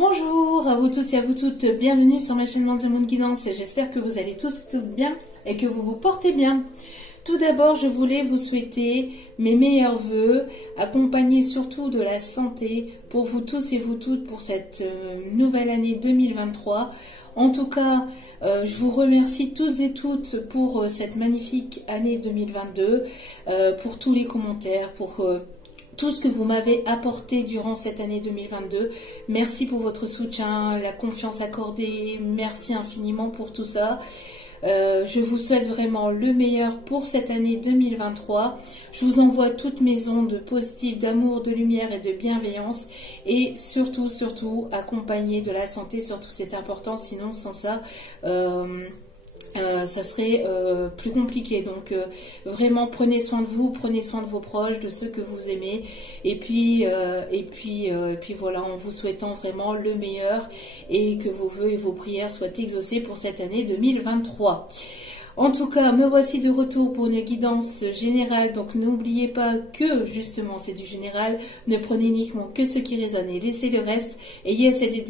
Bonjour à vous tous et à vous toutes, bienvenue sur ma chaîne Moon Guidance. J'espère que vous allez tous bien et que vous vous portez bien. Tout d'abord, je voulais vous souhaiter mes meilleurs vœux, accompagnés surtout de la santé pour vous tous et vous toutes pour cette nouvelle année 2023. En tout cas, je vous remercie toutes et toutes pour cette magnifique année 2022, pour tous les commentaires, pour tout ce que vous m'avez apporté durant cette année 2022. Merci pour votre soutien, la confiance accordée, merci infiniment pour tout ça. Je vous souhaite vraiment le meilleur pour cette année 2023. Je vous envoie toutes mes ondes positives d'amour, de lumière et de bienveillance. Et surtout, accompagné de la santé, surtout c'est important, sinon sans ça, ça serait plus compliqué. Donc vraiment prenez soin de vous, prenez soin de vos proches, de ceux que vous aimez, et puis voilà, en vous souhaitant vraiment le meilleur et que vos vœux et vos prières soient exaucés pour cette année 2023. En tout cas, me voici de retour pour une guidance générale, donc n'oubliez pas que justement c'est du général, ne prenez uniquement que ce qui résonne et laissez le reste, ayez assez de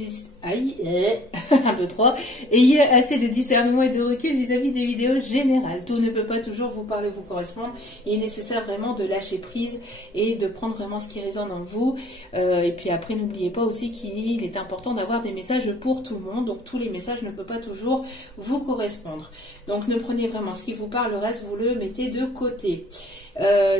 ayez assez de discernement et de recul vis-à-vis des vidéos générales. Tout ne peut pas toujours vous parler, vous correspondre, il est nécessaire vraiment de lâcher prise et de prendre vraiment ce qui résonne en vous, et puis après n'oubliez pas aussi qu'il est important d'avoir des messages pour tout le monde, donc tous les messages ne peuvent pas toujours vous correspondre, donc ne prenez vraiment ce qui vous parle, le reste vous le mettez de côté.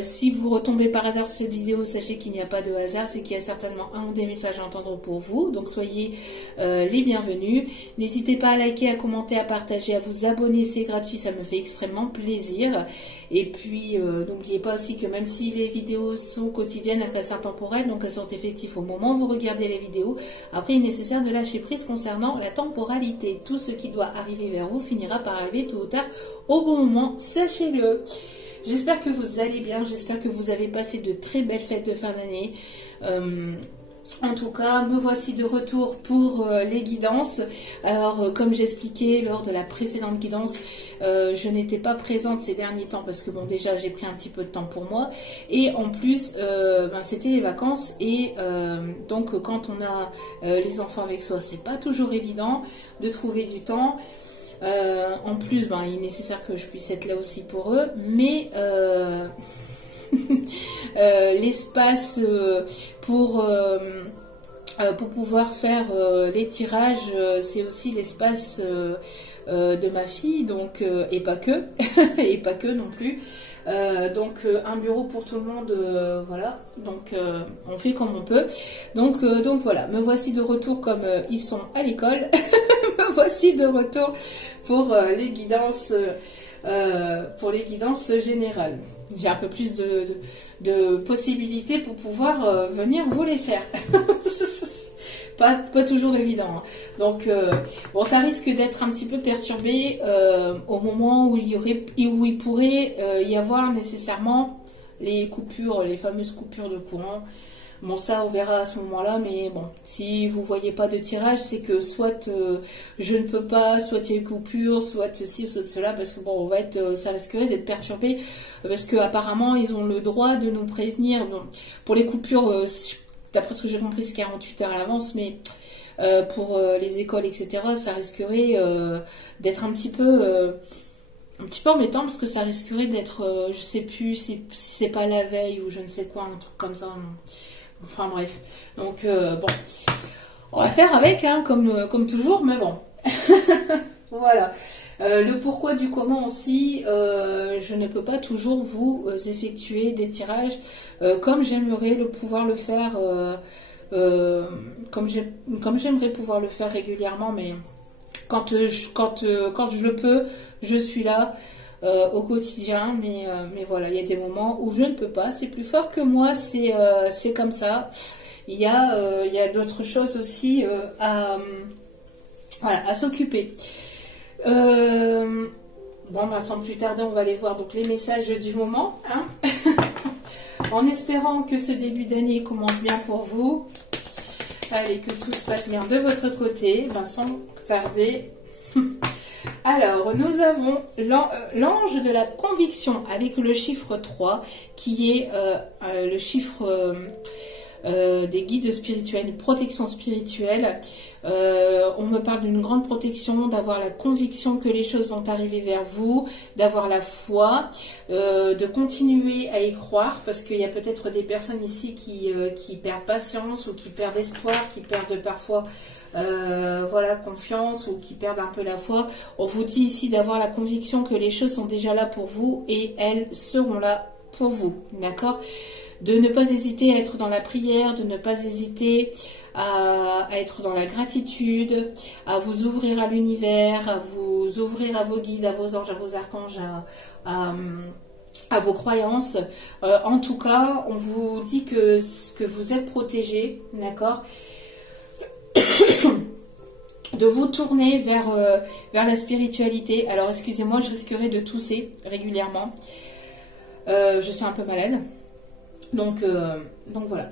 Si vous retombez par hasard sur cette vidéo, sachez qu'il n'y a pas de hasard, c'est qu'il y a certainement un ou des messages à entendre pour vous, donc soyez les bienvenus. N'hésitez pas à liker, à commenter, à partager, à vous abonner, c'est gratuit, ça me fait extrêmement plaisir. Et puis n'oubliez pas aussi que même si les vidéos sont quotidiennes, elles restent intemporelles, donc elles sont effectives au moment où vous regardez les vidéos. Après, il est nécessaire de lâcher prise concernant la temporalité. Tout ce qui doit arriver vers vous finira par arriver tôt ou tard au bon moment, sachez-le. J'espère que vous allez bien, j'espère que vous avez passé de très belles fêtes de fin d'année. En tout cas, me voici de retour pour les guidances. Alors, comme j'expliquais lors de la précédente guidance, je n'étais pas présente ces derniers temps parce que bon, déjà j'ai pris un petit peu de temps pour moi. Et en plus, c'était les vacances et donc quand on a les enfants avec soi, c'est pas toujours évident de trouver du temps. En plus, il est nécessaire que je puisse être là aussi pour eux, mais l'espace pour pouvoir faire les tirages, c'est aussi l'espace de ma fille, donc et pas que, et pas que non plus. Donc un bureau pour tout le monde, voilà, donc on fait comme on peut, donc voilà, me voici de retour comme ils sont à l'école. Me voici de retour pour les guidances générales. J'ai un peu plus de possibilités pour pouvoir venir vous les faire. Pas toujours évident, hein. Donc bon, ça risque d'être un petit peu perturbé au moment où il pourrait y avoir nécessairement les coupures, les fameuses coupures de courant. Bon, ça on verra à ce moment-là, mais bon, si vous voyez pas de tirage, c'est que soit je ne peux pas, soit il y a une coupure, soit ceci, soit cela, parce que bon, ça risquerait d'être perturbé, parce que apparemment ils ont le droit de nous prévenir. Bon, pour les coupures, d'après ce que j'ai compris, c'est 48 heures à l'avance, mais pour les écoles, etc., ça risquerait d'être un petit peu embêtant, parce que ça risquerait d'être, je sais plus si c'est pas la veille ou je ne sais quoi, un truc comme ça. Enfin bref, donc bon, on va faire avec, hein, comme toujours, mais bon. Voilà. Le pourquoi du comment aussi, je ne peux pas toujours vous effectuer des tirages comme j'aimerais pouvoir le faire, comme j'aimerais pouvoir le faire régulièrement, mais quand je le peux, je suis là au quotidien, mais voilà, il y a des moments où je ne peux pas, c'est plus fort que moi, c'est comme ça. Il y a d'autres choses aussi à s'occuper. Bon, sans plus tarder, on va aller voir donc les messages du moment, hein. En espérant que ce début d'année commence bien pour vous. Allez, que tout se passe bien de votre côté, sans tarder. Alors, nous avons l'ange de la conviction avec le chiffre 3, qui est le chiffre des guides spirituels, une protection spirituelle. On me parle d'une grande protection, d'avoir la conviction que les choses vont arriver vers vous, d'avoir la foi, de continuer à y croire, parce qu'il y a peut-être des personnes ici qui perdent patience ou qui perdent espoir, qui perdent parfois voilà, confiance, ou qui perdent un peu la foi. On vous dit ici d'avoir la conviction que les choses sont déjà là pour vous et elles seront là pour vous, d'accord? De ne pas hésiter à être dans la prière, de ne pas hésiter à être dans la gratitude, à vous ouvrir à l'univers, à vous ouvrir à vos guides, à vos anges, à vos archanges, à vos croyances. En tout cas, on vous dit que vous êtes protégés, d'accord? De vous tourner vers la spiritualité. Alors, excusez-moi, je risquerais de tousser régulièrement. Je suis un peu malade. Donc voilà.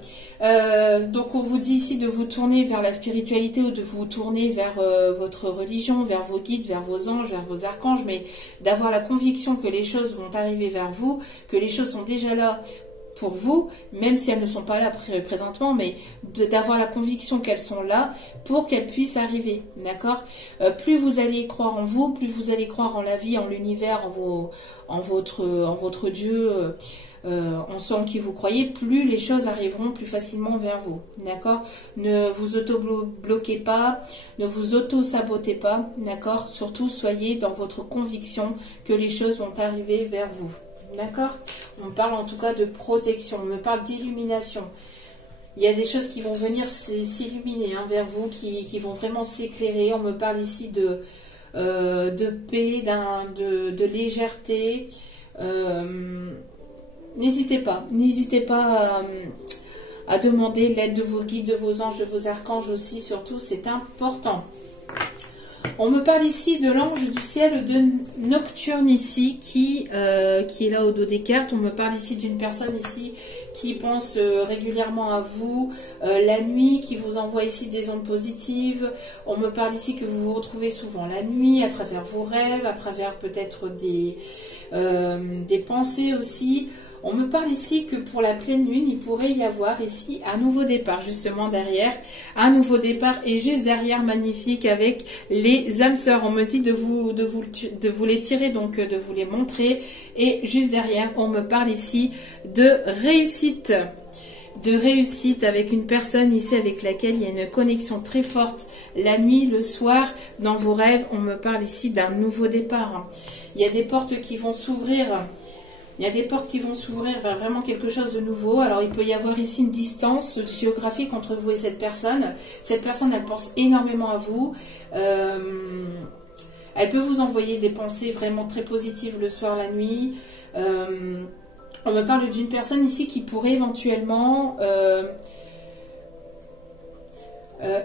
Donc on vous dit ici de vous tourner vers la spiritualité ou de vous tourner vers votre religion, vers vos guides, vers vos anges, vers vos archanges, mais d'avoir la conviction que les choses vont arriver vers vous, que les choses sont déjà là pour vous, même si elles ne sont pas là présentement, mais d'avoir la conviction qu'elles sont là pour qu'elles puissent arriver, d'accord? Plus vous allez croire en vous, plus vous allez croire en la vie, en l'univers, en votre Dieu, en ce en qui vous croyez, plus les choses arriveront plus facilement vers vous, d'accord? Ne vous auto-bloquez pas, ne vous auto-sabotez pas, d'accord? Surtout, soyez dans votre conviction que les choses vont arriver vers vous. D'accord? On parle en tout cas de protection, on me parle d'illumination. Il y a des choses qui vont venir s'illuminer vers vous, qui vont vraiment s'éclairer. On me parle ici de paix, de légèreté. N'hésitez pas à demander l'aide de vos guides, de vos anges, de vos archanges aussi, surtout, c'est important. On me parle ici de l'ange du ciel de Nocturne ici, qui est là au dos des cartes. On me parle ici d'une personne ici qui pense régulièrement à vous la nuit, qui vous envoie ici des ondes positives. On me parle ici que vous vous retrouvez souvent la nuit, à travers vos rêves, à travers peut-être des pensées aussi. On me parle ici que pour la pleine lune, il pourrait y avoir ici un nouveau départ, justement derrière. Un nouveau départ et juste derrière, magnifique, avec les âmes sœurs. On me dit de vous les tirer, donc de vous les montrer. Et juste derrière, on me parle ici de réussite. De réussite avec une personne ici avec laquelle il y a une connexion très forte. La nuit, le soir, dans vos rêves, on me parle ici d'un nouveau départ. Il y a des portes qui vont s'ouvrir. Il y a des portes qui vont s'ouvrir vers vraiment quelque chose de nouveau. Alors, il peut y avoir ici une distance géographique entre vous et cette personne. Cette personne, elle pense énormément à vous. Elle peut vous envoyer des pensées vraiment très positives le soir, la nuit. On me parle d'une personne ici qui pourrait éventuellement...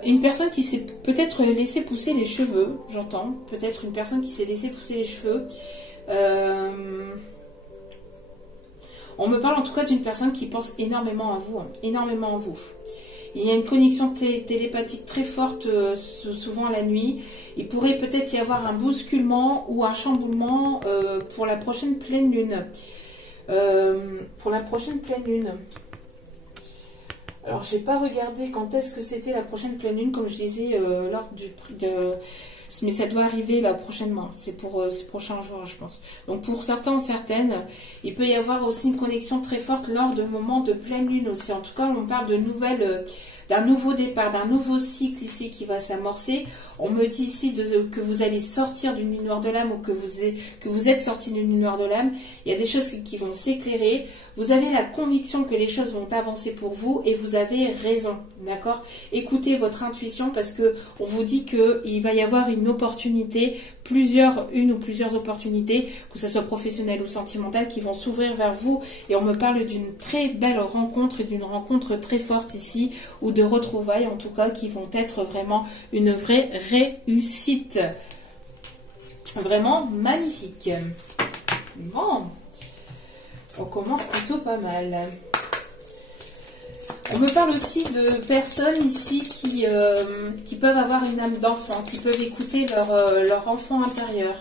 une personne qui s'est peut-être laissé pousser les cheveux, j'entends. Peut-être une personne qui s'est laissé pousser les cheveux. On me parle en tout cas d'une personne qui pense énormément à vous, énormément à vous. Il y a une connexion télépathique très forte, souvent la nuit. Il pourrait peut-être y avoir un bousculement ou un chamboulement pour la prochaine pleine lune. Pour la prochaine pleine lune. Alors, je n'ai pas regardé quand est-ce que c'était la prochaine pleine lune, comme je disais lors mais ça doit arriver là prochainement. C'est pour ces prochains jours, je pense. Donc pour certains ou certaines, il peut y avoir aussi une connexion très forte lors de moments de pleine lune aussi. En tout cas, on parle de d'un nouveau départ, d'un nouveau cycle ici qui va s'amorcer. On me dit ici que vous allez sortir d'une nuit noire de l'âme ou que vous êtes sorti d'une nuit noire de l'âme. Il y a des choses qui vont s'éclairer. Vous avez la conviction que les choses vont avancer pour vous et vous avez raison, d'accord? Écoutez votre intuition parce que on vous dit qu'il va y avoir une opportunité, une ou plusieurs opportunités, que ce soit professionnelle ou sentimentale, qui vont s'ouvrir vers vous. Et on me parle d'une très belle rencontre et d'une rencontre très forte ici, ou de retrouvailles en tout cas, qui vont être vraiment une vraie réussite. Vraiment magnifique. Bon. On commence plutôt pas mal. On me parle aussi de personnes ici qui peuvent avoir une âme d'enfant, qui peuvent écouter leur enfant intérieur.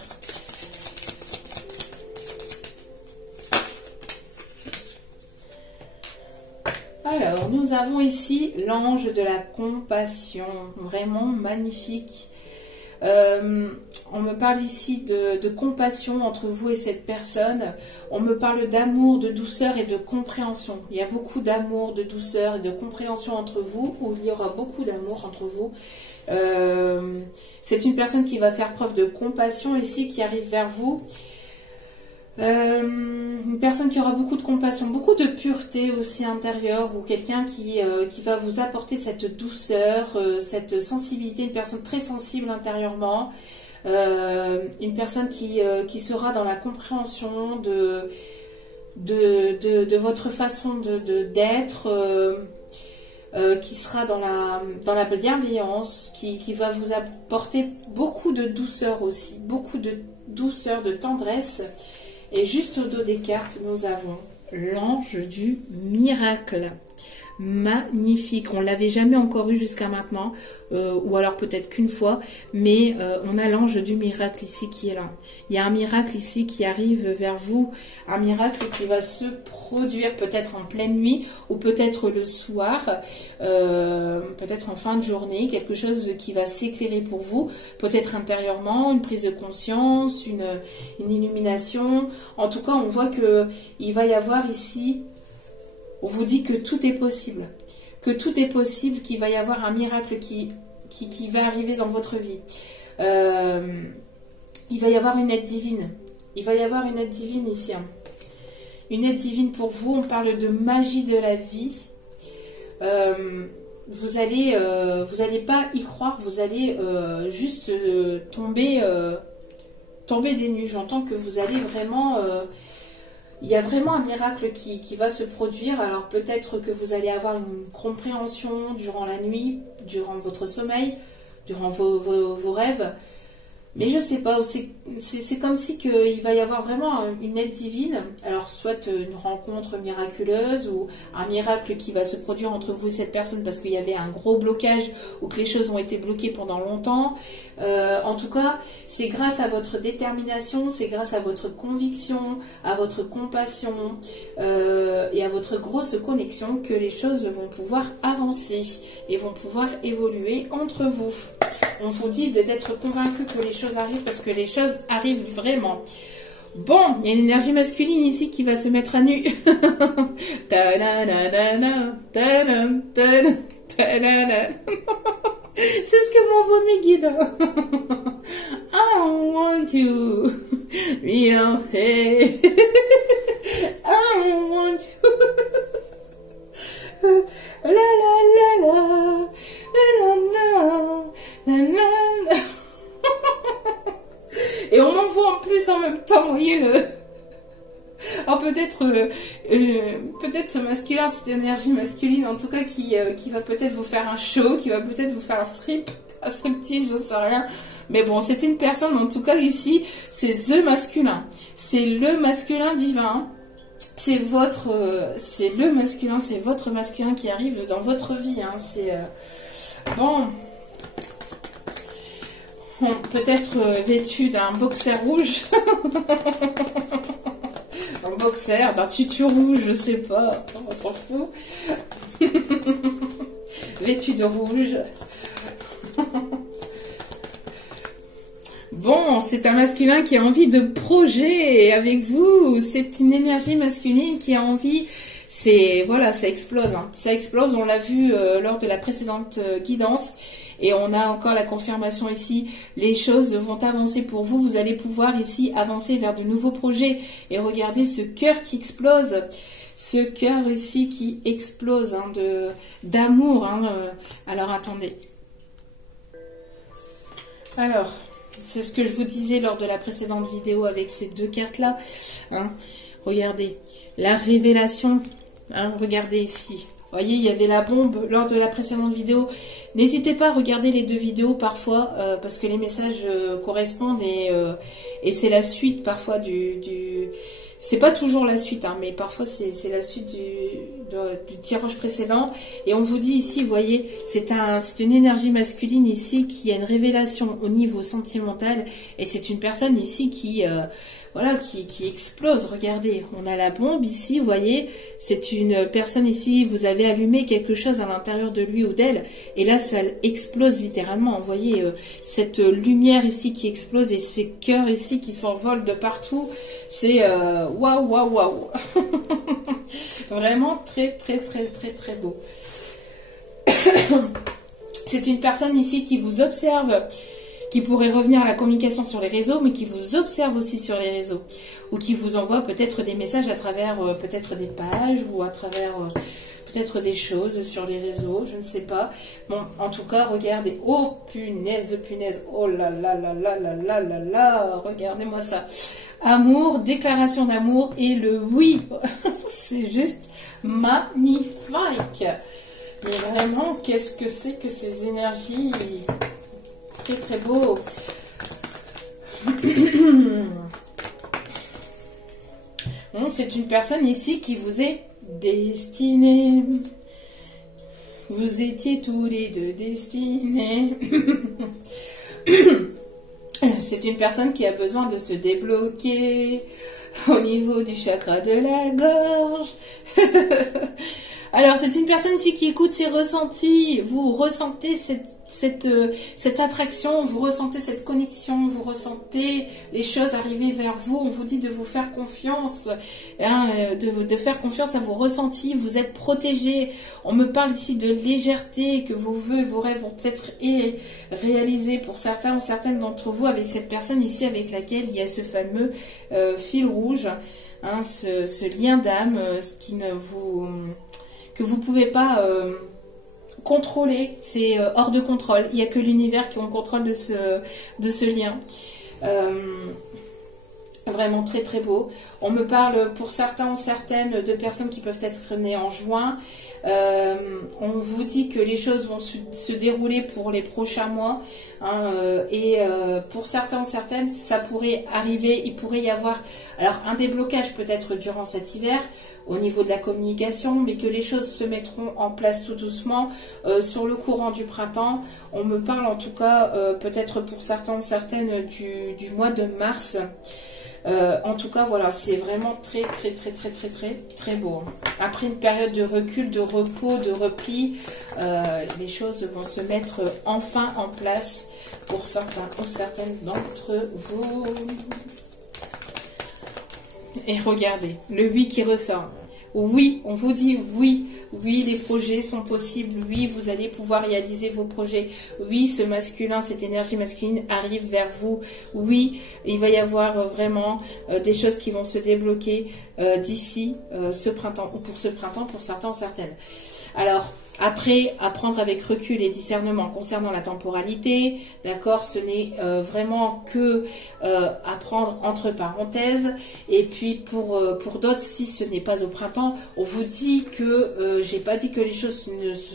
Alors, Alors, nous avons ici l'ange de la compassion, vraiment magnifique. On me parle ici de compassion entre vous et cette personne. On me parle d'amour, de douceur et de compréhension. Il y a beaucoup d'amour, de douceur et de compréhension entre vous, ou il y aura beaucoup d'amour entre vous. C'est une personne qui va faire preuve de compassion ici, qui arrive vers vous. Une personne qui aura beaucoup de compassion, beaucoup de pureté aussi intérieure, ou quelqu'un qui va vous apporter cette douceur, cette sensibilité, une personne très sensible intérieurement, une personne qui sera dans la compréhension de votre façon d'être, qui sera dans la bienveillance, qui va vous apporter beaucoup de douceur aussi, beaucoup de douceur, de tendresse. Et juste au dos des cartes, nous avons l'ange du miracle. Magnifique. On ne l'avait jamais encore eu jusqu'à maintenant, ou alors peut-être qu'une fois, mais on a l'ange du miracle ici qui est là. Il y a un miracle ici qui arrive vers vous, un miracle qui va se produire peut-être en pleine nuit, ou peut-être le soir, peut-être en fin de journée, quelque chose qui va s'éclairer pour vous, peut-être intérieurement, une prise de conscience, une illumination. En tout cas, on voit qu'il va y avoir ici... On vous dit que tout est possible, qu'il va y avoir un miracle qui va arriver dans votre vie. Il va y avoir une aide divine. Il va y avoir une aide divine ici. Hein. Une aide divine pour vous. On parle de magie de la vie. Vous allez pas y croire. Vous allez juste tomber des nues. J'entends que vous allez vraiment... il y a vraiment un miracle qui va se produire. Alors peut-être que vous allez avoir une compréhension durant la nuit, durant votre sommeil, durant vos rêves. Mais je sais pas, c'est comme si il va y avoir vraiment une aide divine. Alors soit une rencontre miraculeuse ou un miracle qui va se produire entre vous et cette personne parce qu'il y avait un gros blocage ou que les choses ont été bloquées pendant longtemps. En tout cas, c'est grâce à votre détermination, c'est grâce à votre conviction, à votre compassion et à votre grosse connexion que les choses vont pouvoir avancer et vont pouvoir évoluer entre vous. On vous dit d'être convaincu que les choses arrivent parce que les choses arrivent vraiment. Bon, il y a une énergie masculine ici qui va se mettre à nu. C'est ce que m'envoie mes guides. I want you. Real hey. I want you. La la la la. La la la. Et on m'envoie en plus en même temps, vous voyez le... Alors peut-être ce masculin, cette énergie masculine en tout cas qui va peut-être vous faire un show, qui va peut-être vous faire un striptease, je sais rien. Mais bon, c'est une personne en tout cas ici, c'est the masculin. C'est le masculin divin. C'est le masculin, c'est votre masculin qui arrive dans votre vie. Hein. C'est bon. Peut-être vêtu d'un boxer rouge. Un boxer, d'un tutu rouge, je sais pas. On s'en fout. Vêtu de rouge. Bon, c'est un masculin qui a envie de projet avec vous. C'est une énergie masculine qui a envie... Voilà, ça explose. Hein. Ça explose, on l'a vu lors de la précédente guidance. Et on a encore la confirmation ici. Les choses vont avancer pour vous. Vous allez pouvoir ici avancer vers de nouveaux projets. Et regardez ce cœur qui explose. Ce cœur ici qui explose hein, d'amour. Hein. Alors, attendez. Alors, c'est ce que je vous disais lors de la précédente vidéo avec ces deux cartes-là. Hein. Regardez. La révélation. Hein. Regardez ici. Vous voyez, il y avait la bombe lors de la précédente vidéo. N'hésitez pas à regarder les deux vidéos parfois, parce que les messages correspondent et c'est la suite parfois c'est pas toujours la suite, hein, mais parfois c'est la suite du tirage précédent. Et on vous dit ici, vous voyez, c'est une énergie masculine ici qui a une révélation au niveau sentimental. Et c'est une personne ici qui... voilà, qui explose. Regardez, on a la bombe ici, vous voyez, c'est une personne ici, vous avez allumé quelque chose à l'intérieur de lui ou d'elle, et là ça explose littéralement. Vous voyez cette lumière ici qui explose et ces cœurs ici qui s'envolent de partout. C'est waouh, waouh, waouh. Vraiment très, très, très, très, très beau. C'est une personne ici qui vous observe, qui pourrait revenir à la communication sur les réseaux, mais qui vous observe aussi sur les réseaux, ou qui vous envoie peut-être des messages à travers peut-être des pages, ou à travers peut-être des choses sur les réseaux, je ne sais pas. Bon, en tout cas, regardez, oh punaise de punaise, oh là là là là là là là là, regardez-moi ça. Amour, déclaration d'amour et le oui, c'est juste magnifique. Mais vraiment, qu'est-ce que c'est que ces énergies? Très très beau. Bon, c'est une personne ici qui vous est destinée. Vous étiez tous les deux destinés. C'est une personne qui a besoin de se débloquer au niveau du chakra de la gorge. Alors, c'est une personne ici qui écoute ses ressentis. Vous ressentez cette attraction, vous ressentez cette connexion, vous ressentez les choses arriver vers vous. On vous dit de vous faire confiance, hein, de faire confiance à vos ressentis. Vous êtes protégé. On me parle ici de légèreté, que vos vœux, vos rêves vont peut-être réalisés pour certains ou certaines d'entre vous avec cette personne ici avec laquelle il y a ce fameux fil rouge, hein, ce lien d'âme, que vous ne pouvez pas contrôler, c'est hors de contrôle. Il n'y a que l'univers qui a le contrôle de ce lien. Vraiment très très beau. On me parle pour certains ou certaines de personnes qui peuvent être nées en juin. On vous dit que les choses vont se dérouler pour les prochains mois. Hein, et pour certains ou certaines, ça pourrait arriver, il pourrait y avoir alors un déblocage peut-être durant cet hiver au niveau de la communication, mais que les choses se mettront en place tout doucement sur le courant du printemps. On me parle en tout cas peut-être pour certains ou certaines du mois de mars. En tout cas, voilà, c'est vraiment très, très, très, très, très, très, très beau. Après une période de recul, de repos, de repli, les choses vont se mettre enfin en place pour certains ou certaines d'entre vous. Et regardez, le oui qui ressort. Oui, on vous dit oui, oui, les projets sont possibles, oui, vous allez pouvoir réaliser vos projets, oui, ce masculin, cette énergie masculine arrive vers vous, oui, il va y avoir vraiment des choses qui vont se débloquer d'ici ce printemps, ou pour ce printemps, pour certains ou certaines. Alors, après, à prendre avec recul et discernement concernant la temporalité, d'accord, ce n'est vraiment que à prendre entre parenthèses. Et puis pour d'autres, si ce n'est pas au printemps, on vous dit que, j'ai pas dit que les choses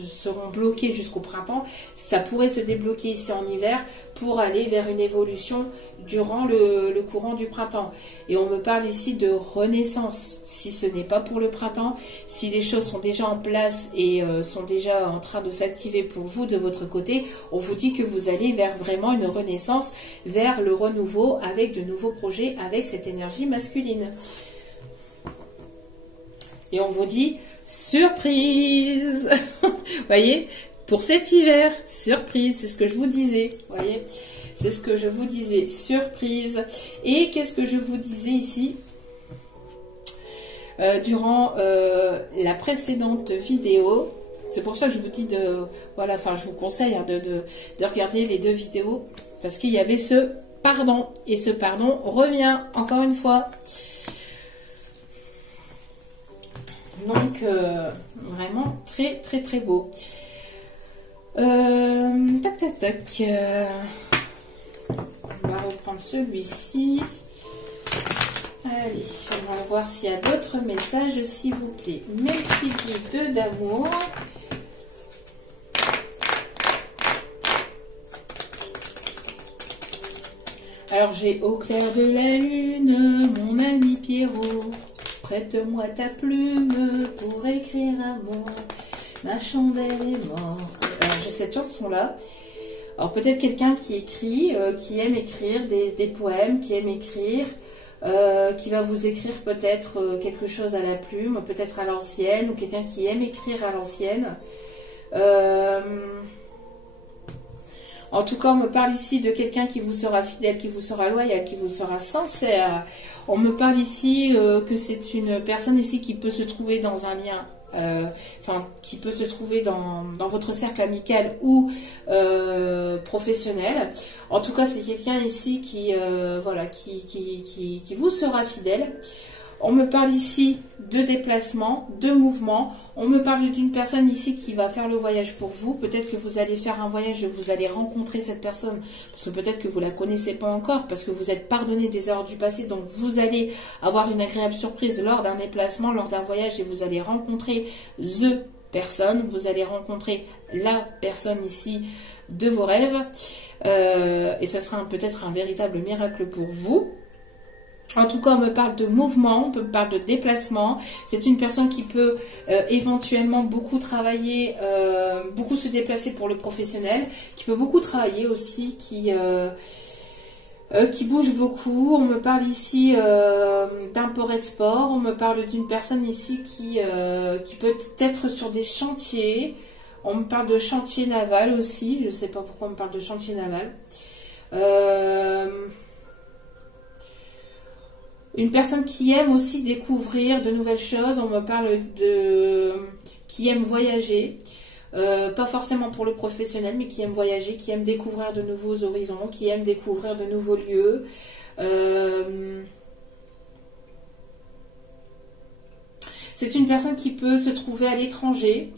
seront bloquées jusqu'au printemps, ça pourrait se débloquer ici en hiver pour aller vers une évolution durant le courant du printemps. Et on me parle ici de renaissance, si ce n'est pas pour le printemps, si les choses sont déjà en place et sont déjà en train de s'activer pour vous de votre côté, on vous dit que vous allez vers vraiment une renaissance, vers le renouveau avec de nouveaux projets, avec cette énergie masculine. Et on vous dit surprise. Vous voyez, pour cet hiver, surprise, c'est ce que je vous disais, vous voyez, c'est ce que je vous disais, surprise. Et qu'est-ce que je vous disais ici durant la précédente vidéo? C'est pour ça que je vous dis de, voilà, enfin je vous conseille hein, de regarder les deux vidéos, parce qu'il y avait ce pardon, et ce pardon revient encore une fois. Donc vraiment très très très beau. Tac tac tac. On va reprendre celui-ci. Allez, on va voir s'il y a d'autres messages, s'il vous plaît. Merci guide d'amour. Alors j'ai au clair de la lune, mon ami Pierrot, prête-moi ta plume pour écrire un mot, ma chandelle est morte. Alors j'ai cette chanson-là. Alors peut-être quelqu'un qui écrit, qui aime écrire des poèmes, qui aime écrire. qui va vous écrire peut-être quelque chose à la plume, peut-être à l'ancienne, ou quelqu'un qui aime écrire à l'ancienne. En tout cas, on me parle ici de quelqu'un qui vous sera fidèle, qui vous sera loyal, qui vous sera sincère. On me parle ici que c'est une personne ici qui peut se trouver dans un lien, qui peut se trouver dans votre cercle amical ou professionnel. En tout cas, c'est quelqu'un ici qui, qui vous sera fidèle. On me parle ici de déplacement, de mouvement. On me parle d'une personne ici qui va faire le voyage pour vous. Peut-être que vous allez faire un voyage, vous allez rencontrer cette personne. Parce que peut-être que vous ne la connaissez pas encore, parce que vous êtes pardonné des erreurs du passé. Donc vous allez avoir une agréable surprise lors d'un déplacement, lors d'un voyage, et vous allez rencontrer the personne. Vous allez rencontrer la personne ici de vos rêves. Et ça sera peut-être un véritable miracle pour vous. En tout cas, on me parle de mouvement, on me parle de déplacement. C'est une personne qui peut éventuellement beaucoup travailler, beaucoup se déplacer pour le professionnel, qui peut beaucoup travailler aussi, qui bouge beaucoup. On me parle ici d'import-export. On me parle d'une personne ici qui peut être sur des chantiers. On me parle de chantier naval aussi. Je ne sais pas pourquoi on me parle de chantier naval. Une personne qui aime aussi découvrir de nouvelles choses. On me parle qui aime voyager. Pas forcément pour le professionnel, mais qui aime voyager, qui aime découvrir de nouveaux horizons, qui aime découvrir de nouveaux lieux. C'est une personne qui peut se trouver à l'étranger.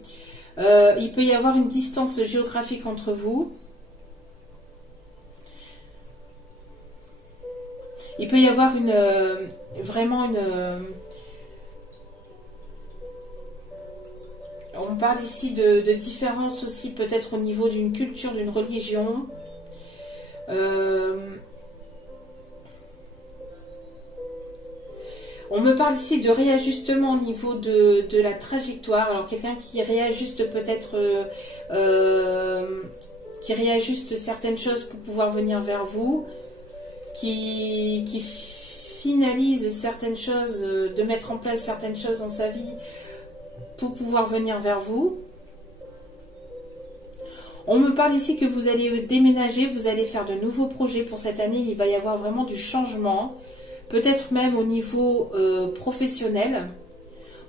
Il peut y avoir une distance géographique entre vous. Il peut y avoir on parle ici de différence aussi, peut-être au niveau d'une culture, d'une religion. On me parle ici de réajustement au niveau de la trajectoire. Alors quelqu'un qui réajuste peut-être, qui réajuste certaines choses pour pouvoir venir vers vous. Qui finalise certaines choses, de mettre en place certaines choses dans sa vie pour pouvoir venir vers vous. On me parle ici que vous allez déménager, vous allez faire de nouveaux projets pour cette année. Il va y avoir vraiment du changement, peut-être même au niveau professionnel.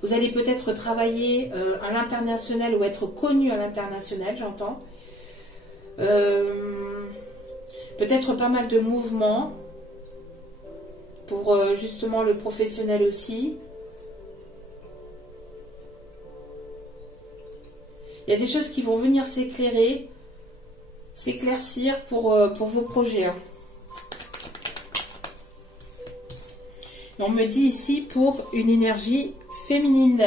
Vous allez peut-être travailler à l'international ou être connu à l'international, j'entends. Peut-être pas mal de mouvements pour justement le professionnel aussi. Il y a des choses qui vont venir s'éclaircir pour vos projets. Hein. Et on me dit ici pour une énergie féminine.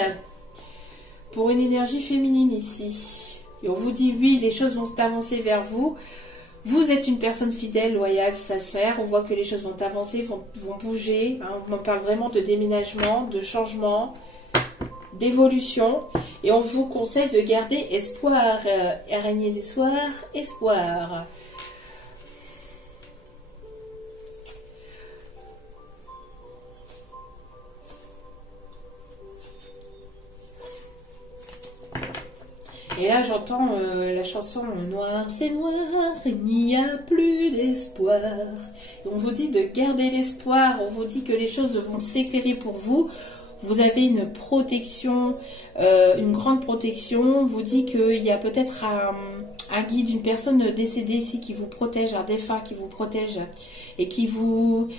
Pour une énergie féminine ici. Et on vous dit oui, les choses vont avancer vers vous. Vous êtes une personne fidèle, loyale, sincère. On voit que les choses vont avancer, vont bouger. Hein. On parle vraiment de déménagement, de changement, d'évolution. Et on vous conseille de garder espoir. Araignée du soir, espoir. Et là, j'entends la chanson « Noir, c'est noir, il n'y a plus d'espoir ». On vous dit de garder l'espoir, on vous dit que les choses vont s'éclairer pour vous. Vous avez une protection, une grande protection. On vous dit qu'il y a peut-être un guide, une personne décédée ici qui vous protège, un défunt qui vous protège et qui vous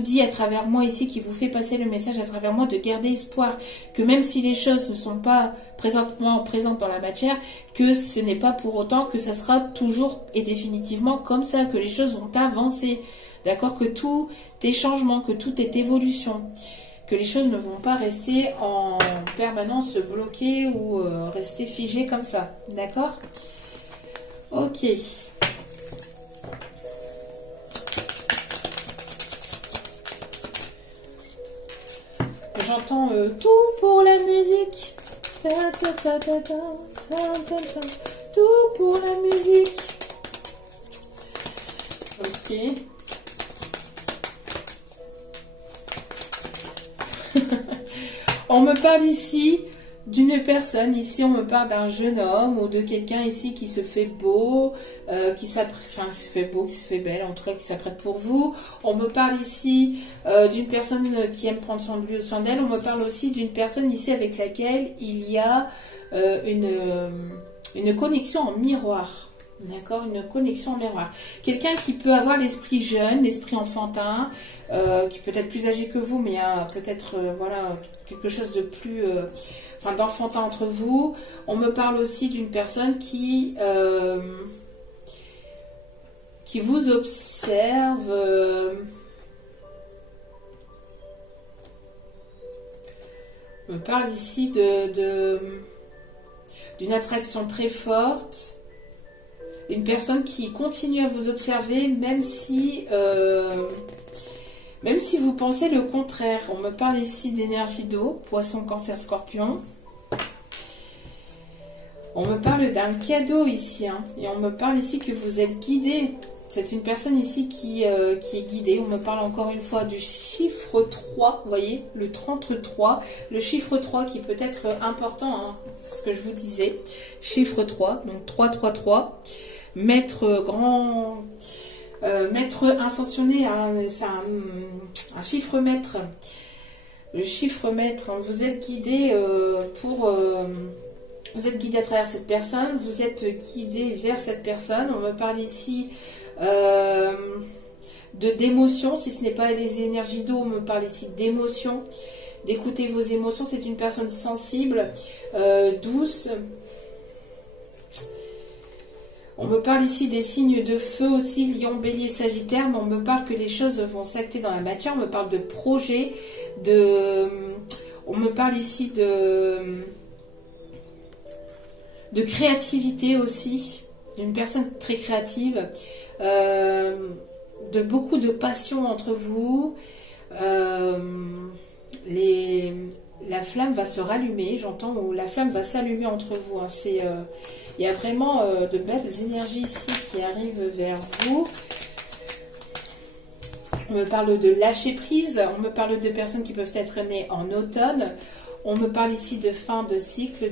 dit à travers moi ici, qui vous fait passer le message à travers moi de garder espoir, que même si les choses ne sont pas présentement présentes dans la matière, que ce n'est pas pour autant que ça sera toujours et définitivement comme ça, que les choses vont avancer, d'accord, que tout est changement, que tout est évolution, que les choses ne vont pas rester en permanence bloquées ou rester figées comme ça, d'accord? Ok. J'entends tout pour la musique. Ta, ta, ta, ta, ta, ta, ta, ta. Tout pour la musique. Ok. On me parle ici d'une personne, ici on me parle d'un jeune homme ou de quelqu'un ici qui se fait beau, qui s'apprête, enfin se fait beau, qui se fait belle, en tout cas qui s'apprête pour vous. On me parle ici d'une personne qui aime prendre soin d'elle. On me parle aussi d'une personne ici avec laquelle il y a une connexion en miroir. D'accord, une connexion en miroir. Quelqu'un qui peut avoir l'esprit jeune, l'esprit enfantin, qui peut être plus âgé que vous, mais il y a peut-être voilà, quelque chose de plus... enfin, d'enfantin entre vous. On me parle aussi d'une personne qui vous observe... on me parle ici d'une attraction très forte. Une personne qui continue à vous observer même si vous pensez le contraire. On me parle ici d'énergie d'eau, poisson, cancer, scorpion. On me parle d'un cadeau ici, hein, et on me parle ici que vous êtes guidé. C'est une personne ici qui est guidée. On me parle encore une fois du chiffre 3, vous voyez, le 33. Le chiffre 3 qui peut être important, hein, c'est ce que je vous disais. Chiffre 3, donc 333. Maître ascensionné, c'est un chiffre maître. Le chiffre maître, hein, vous êtes guidé vous êtes guidé à travers cette personne, vous êtes guidé vers cette personne. On me parle ici d'émotions, si ce n'est pas des énergies d'eau, on me parle ici d'émotions, d'écouter vos émotions. C'est une personne sensible, douce. On me parle ici des signes de feu aussi, Lion, Bélier, Sagittaire, mais on me parle que les choses vont s'acter dans la matière. On me parle de projet, on me parle ici de créativité aussi, d'une personne très créative, de beaucoup de passion entre vous. La flamme va se rallumer, j'entends, ou la flamme va s'allumer entre vous. Hein. Il y a vraiment de belles énergies ici qui arrivent vers vous. On me parle de lâcher prise, on me parle de personnes qui peuvent être nées en automne. On me parle ici de fin de cycle,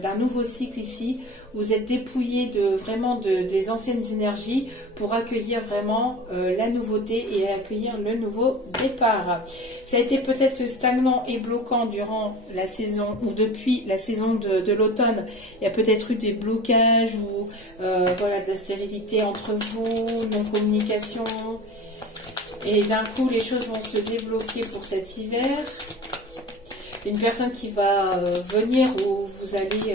d'un nouveau cycle ici. Vous êtes dépouillé des anciennes énergies pour accueillir vraiment la nouveauté et accueillir le nouveau départ. Ça a été peut-être stagnant et bloquant durant la saison ou depuis la saison de l'automne. Il y a peut-être eu des blocages ou voilà, de la stérilité entre vous, non-communication. Et d'un coup, les choses vont se débloquer pour cet hiver. Une personne qui va venir ou vous allez,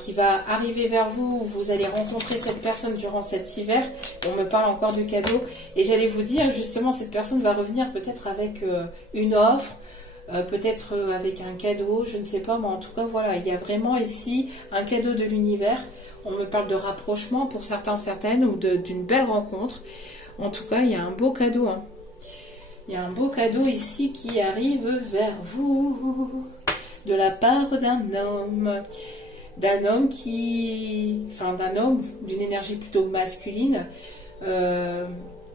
qui va arriver vers vous, ou vous allez rencontrer cette personne durant cet hiver. On me parle encore de cadeau. Et j'allais vous dire, justement, cette personne va revenir peut-être avec une offre, peut-être avec un cadeau, je ne sais pas, mais en tout cas, voilà, il y a vraiment ici un cadeau de l'univers. On me parle de rapprochement pour certains ou certaines, ou d'une belle rencontre. En tout cas, il y a un beau cadeau, hein. Il y a un beau cadeau ici qui arrive vers vous de la part d'un homme. D'une énergie plutôt masculine,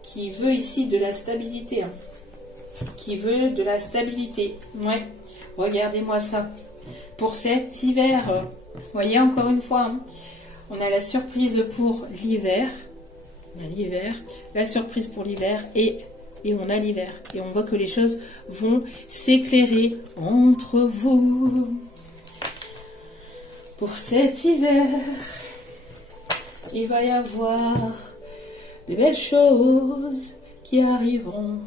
qui veut ici de la stabilité. Hein. Qui veut de la stabilité. Ouais, regardez-moi ça. Pour cet hiver, voyez encore une fois, hein, on a la surprise pour l'hiver. La surprise pour l'hiver et on a l'hiver. Et on voit que les choses vont s'éclairer entre vous. Pour cet hiver, il va y avoir des belles choses qui arriveront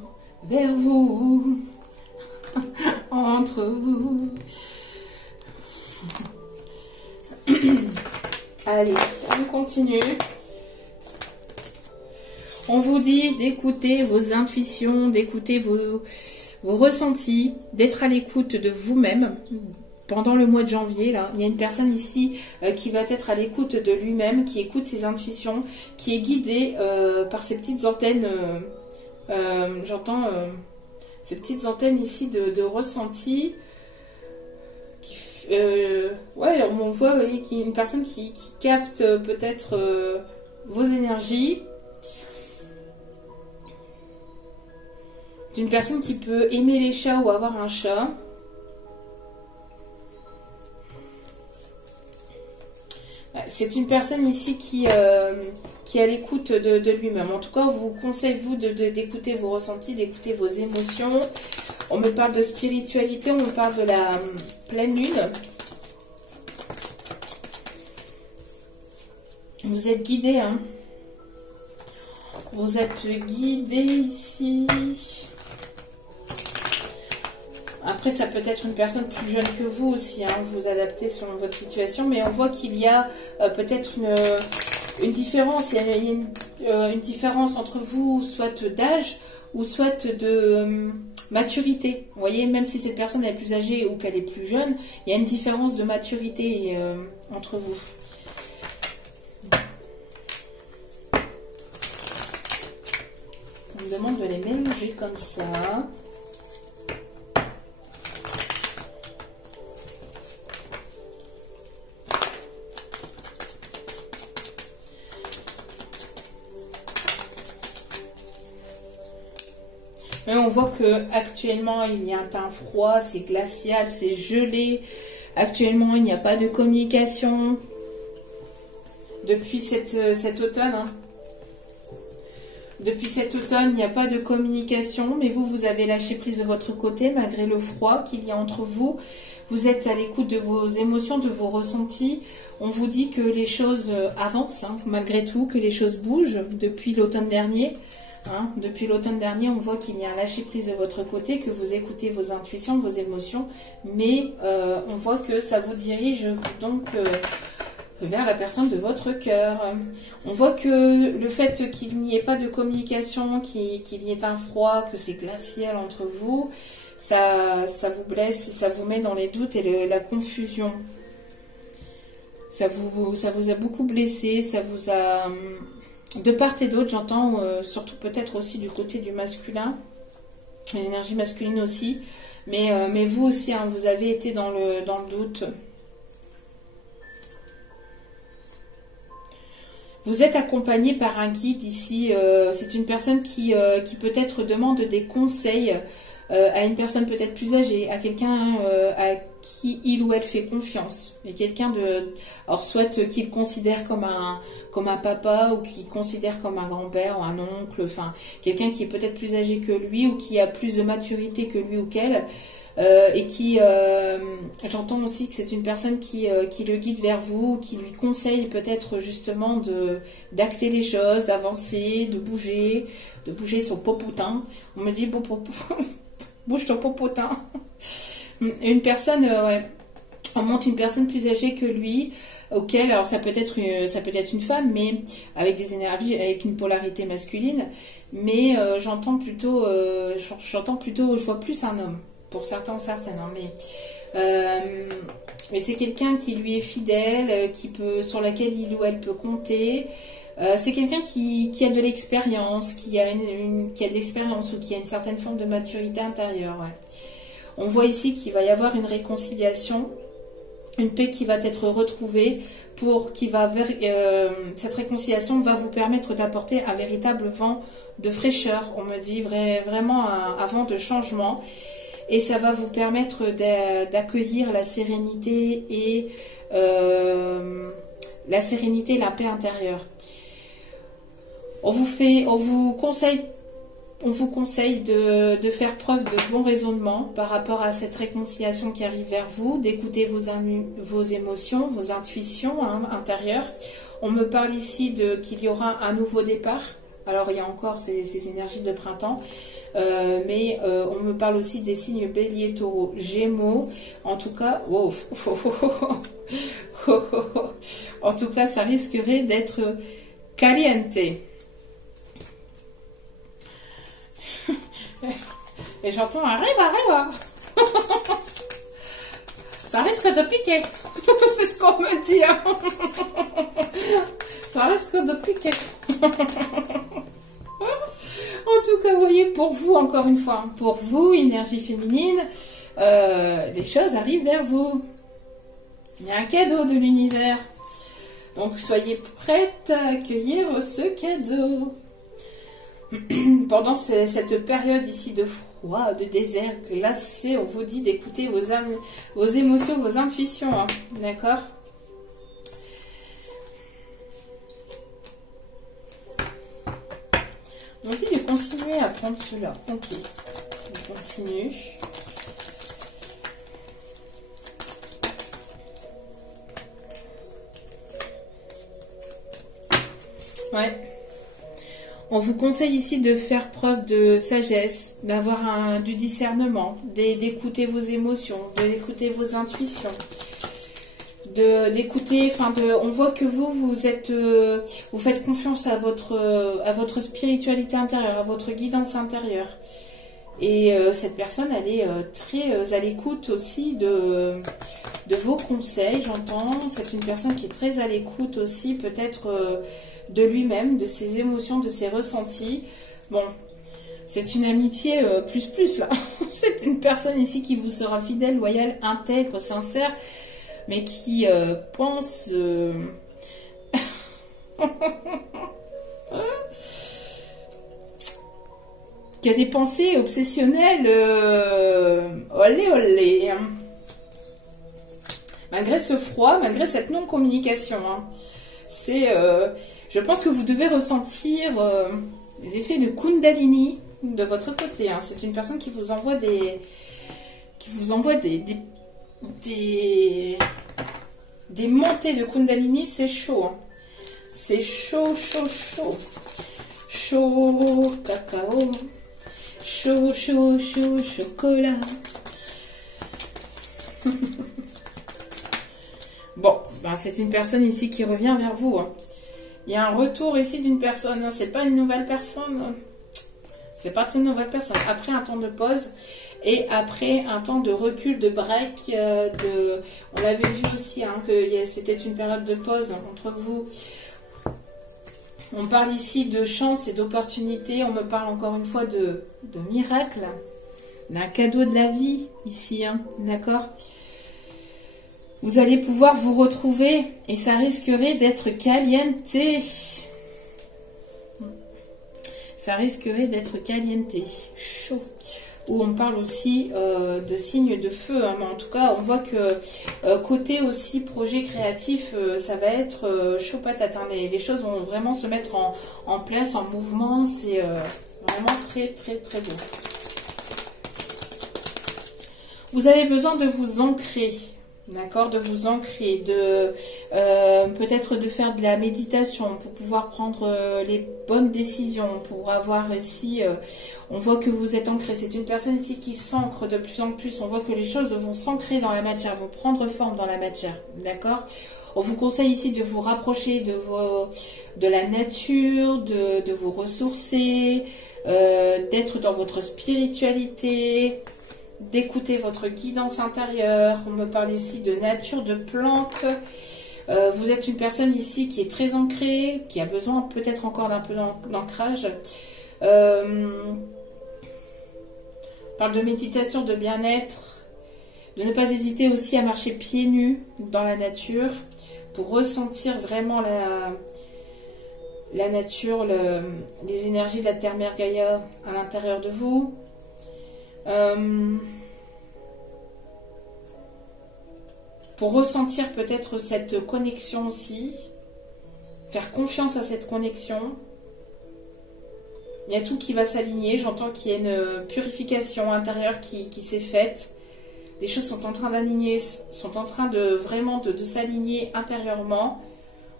vers vous, entre vous. Allez, on continue. On vous dit d'écouter vos intuitions, d'écouter vos ressentis, d'être à l'écoute de vous-même. Pendant le mois de janvier, là, il y a une personne ici qui va être à l'écoute de lui-même, qui écoute ses intuitions, qui est guidée par ces petites antennes, j'entends ces petites antennes ici de ressenti. Ouais, on voit, vous voyez, qu'il y a une personne qui capte peut-être vos énergies. D'une personne qui peut aimer les chats ou avoir un chat. c'est une personne ici qui est à l'écoute de lui-même. En tout cas, vous conseille, vous, d'écouter vos ressentis, d'écouter vos émotions. On me parle de spiritualité, on me parle de la pleine lune. Vous êtes guidé, hein. Vous êtes guidé ici. Après, ça peut être une personne plus jeune que vous aussi, hein. Vous adaptez selon votre situation, mais on voit qu'il y a peut-être une différence. Il y a une différence entre vous, soit d'âge ou soit de maturité. Vous voyez, même si cette personne est plus âgée ou qu'elle est plus jeune, il y a une différence de maturité entre vous. On me demande de les mélanger comme ça. Mais on voit que actuellement il y a un temps froid, c'est glacial, c'est gelé. Actuellement, il n'y a pas de communication depuis cet automne. Hein. Depuis cet automne, il n'y a pas de communication, mais vous avez lâché prise de votre côté, malgré le froid qu'il y a entre vous. Vous êtes à l'écoute de vos émotions, de vos ressentis. On vous dit que les choses avancent, hein, malgré tout, que les choses bougent depuis l'automne dernier. Hein. Depuis l'automne dernier, on voit qu'il y a un lâcher prise de votre côté, que vous écoutez vos intuitions, vos émotions, mais on voit que ça vous dirige donc vers la personne de votre cœur. On voit que le fait qu'il n'y ait pas de communication, qu'il y ait un froid, que c'est glacial entre vous, ça vous blesse, ça vous met dans les doutes et la confusion. Ça vous a beaucoup blessé, ça vous a... De part et d'autre, j'entends, surtout peut-être aussi du côté du masculin, l'énergie masculine aussi, mais vous aussi, hein, vous avez été dans le doute. Vous êtes accompagné par un guide ici, c'est une personne qui peut-être demande des conseils à une personne peut-être plus âgée, à quelqu'un à qui il ou elle fait confiance. Et quelqu'un alors soit qu'il considère comme un papa ou qu'il considère comme un grand-père ou un oncle, enfin quelqu'un qui est peut-être plus âgé que lui ou qui a plus de maturité que lui ou qu'elle. Et qui, j'entends aussi que c'est une personne qui le guide vers vous, qui lui conseille peut-être justement d'acter les choses, d'avancer, de bouger son popotin. On me dit, bon, bouge ton popotin. Une personne, ouais, on montre une personne plus âgée que lui, auquel, alors ça peut être une femme, mais avec des énergies, avec une polarité masculine, mais j'entends plutôt, je vois plus un homme. Pour certains, certaines, hein, mais c'est quelqu'un qui lui est fidèle, sur laquelle il ou elle peut compter. C'est quelqu'un qui a de l'expérience, qui a de l'expérience ou qui a une certaine forme de maturité intérieure. Ouais. On voit ici qu'il va y avoir une réconciliation, une paix qui va être retrouvée, cette réconciliation va vous permettre d'apporter un véritable vent de fraîcheur. On me dit vraiment un vent de changement. Et ça va vous permettre d'accueillir la sérénité et la paix intérieure. On vous conseille de faire preuve de bon raisonnement par rapport à cette réconciliation qui arrive vers vous, d'écouter vos émotions, vos intuitions, hein, intérieures. On me parle ici qu'il y aura un nouveau départ. Alors il y a encore ces énergies de printemps. Mais on me parle aussi des signes bélier, taureau, gémeaux. En tout cas, en tout cas, ça risquerait d'être caliente. Et j'entends arriva. Ça risque de piquer. C'est ce qu'on me dit. Hein. Ça risque de piquer. En tout cas, vous voyez, pour vous, encore une fois, pour vous, énergie féminine, les choses arrivent vers vous. Il y a un cadeau de l'univers. Donc, soyez prête à accueillir ce cadeau. Pendant cette période ici de froid, de désert glacé, on vous dit d'écouter vos émotions, vos intuitions. Hein, d'accord ? On dit de continuer à prendre cela. Ok. On continue. Ouais. On vous conseille ici de faire preuve de sagesse, d'avoir du discernement, d'écouter vos émotions, d'écouter vos intuitions, d'écouter, on voit que vous êtes, vous faites confiance à votre spiritualité intérieure, à votre guidance intérieure. Et cette personne, elle est très à l'écoute aussi de vos conseils, j'entends. C'est une personne qui est très à l'écoute aussi, peut-être de lui-même, de ses émotions, de ses ressentis. Bon, c'est une amitié plus là. C'est une personne ici qui vous sera fidèle, loyale, intègre, sincère, mais qui pense... qui a des pensées obsessionnelles, olé olé. Malgré ce froid, malgré cette non-communication, hein, je pense que vous devez ressentir des effets de Kundalini de votre côté. Hein. C'est une personne qui vous envoie des montées de Kundalini. C'est chaud. Hein. C'est chaud, chaud, chaud. Chaud cacao. Chaud, chaud, chaud, chocolat. Bon, ben c'est une personne ici qui revient vers vous. Hein. Il y a un retour ici d'une personne. Hein. C'est pas une nouvelle personne. C'est pas une nouvelle personne. Après un temps de pause et après un temps de recul, de break. On l'avait vu aussi, hein, que c'était une période de pause entre vous. On parle ici de chance et d'opportunité. On me parle encore une fois de miracle, d'un cadeau de la vie ici, hein, d'accord? Vous allez pouvoir vous retrouver et ça risquerait d'être caliente. Ça risquerait d'être caliente, chaud. Où on parle aussi de signes de feu. Hein, mais en tout cas, on voit que côté aussi projet créatif, ça va être chaud patate. Hein, les choses vont vraiment se mettre en place, en mouvement. C'est vraiment très, très, très beau. Vous avez besoin de vous ancrer. D'accord, de vous ancrer, peut-être de faire de la méditation pour pouvoir prendre les bonnes décisions, pour avoir ici, on voit que vous êtes ancré. C'est une personne ici qui s'ancre de plus en plus. On voit que les choses vont s'ancrer dans la matière, vont prendre forme dans la matière. D'accord. On vous conseille ici de vous rapprocher de la nature, de vous ressourcer, d'être dans votre spiritualité, d'écouter votre guidance intérieure. On me parle ici de nature, de plantes. Vous êtes une personne ici qui est très ancrée, qui a besoin peut-être encore d'un peu d'ancrage. On parle de méditation, de bien-être, de ne pas hésiter aussi à marcher pieds nus dans la nature pour ressentir vraiment la nature, les énergies de la Terre-Mère Gaïa à l'intérieur de vous. Pour ressentir peut-être cette connexion aussi, faire confiance à cette connexion. Il y a tout qui va s'aligner. J'entends qu'il y a une purification intérieure qui s'est faite. Les choses sont en train d'aligner, sont en train de vraiment de s'aligner intérieurement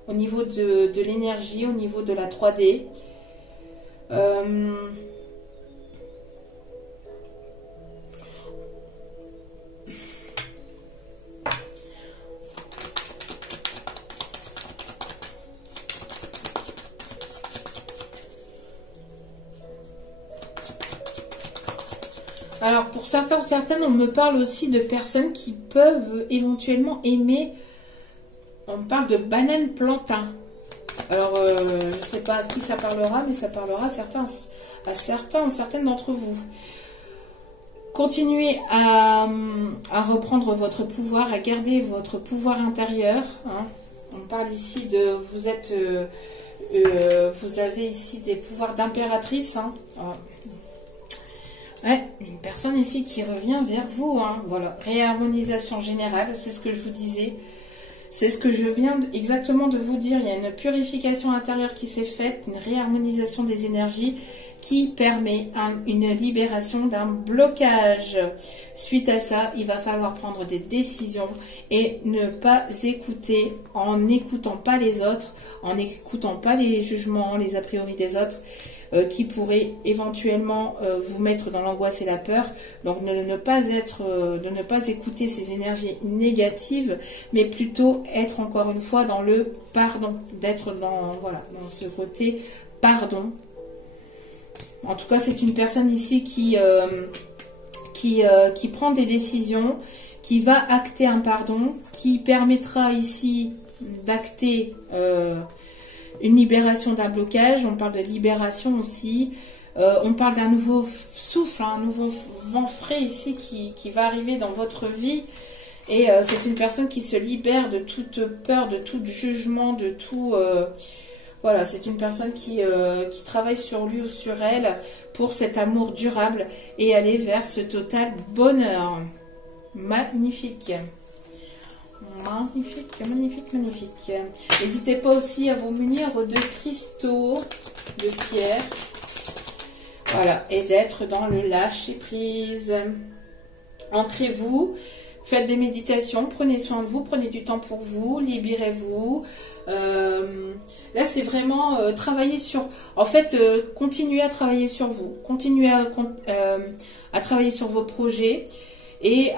au niveau de l'énergie, au niveau de la 3D. Alors, pour certains ou certaines, on me parle aussi de personnes qui peuvent éventuellement aimer. On me parle de banane plantain. Alors, je ne sais pas à qui ça parlera, mais ça parlera à certains ou certaines d'entre vous. Continuez à reprendre votre pouvoir, à garder votre pouvoir intérieur. Hein. On parle ici de... vous avez ici des pouvoirs d'impératrice. Hein. Ouais, une personne ici qui revient vers vous, hein. Voilà, réharmonisation générale, c'est ce que je vous disais. C'est ce que je viens exactement de vous dire. Il y a une purification intérieure qui s'est faite, une réharmonisation des énergies qui permet une libération d'un blocage. Suite à ça, il va falloir prendre des décisions et ne pas écouter, en n'écoutant pas les autres, en n'écoutant pas les jugements, les a priori des autres, qui pourraient éventuellement vous mettre dans l'angoisse et la peur. Donc de ne pas écouter ces énergies négatives, mais plutôt être encore une fois dans le pardon, d'être dans ce côté pardon. En tout cas, c'est une personne ici qui prend des décisions, qui va acter un pardon, qui permettra ici d'acter une libération d'un blocage. On parle de libération aussi. On parle d'un nouveau souffle, un nouveau vent frais ici qui va arriver dans votre vie. Et c'est une personne qui se libère de toute peur, de tout jugement, de tout... voilà, c'est une personne qui travaille sur lui ou sur elle pour cet amour durable et aller vers ce total bonheur. Magnifique. Magnifique, magnifique, magnifique. N'hésitez pas aussi à vous munir de cristaux, de pierres. Voilà, et d'être dans le lâcher-prise. Ancrez-vous, faites des méditations, prenez soin de vous, prenez du temps pour vous, libérez-vous. Là, c'est vraiment travailler sur... En fait, continuez à travailler sur vous. Continuez à travailler sur vos projets et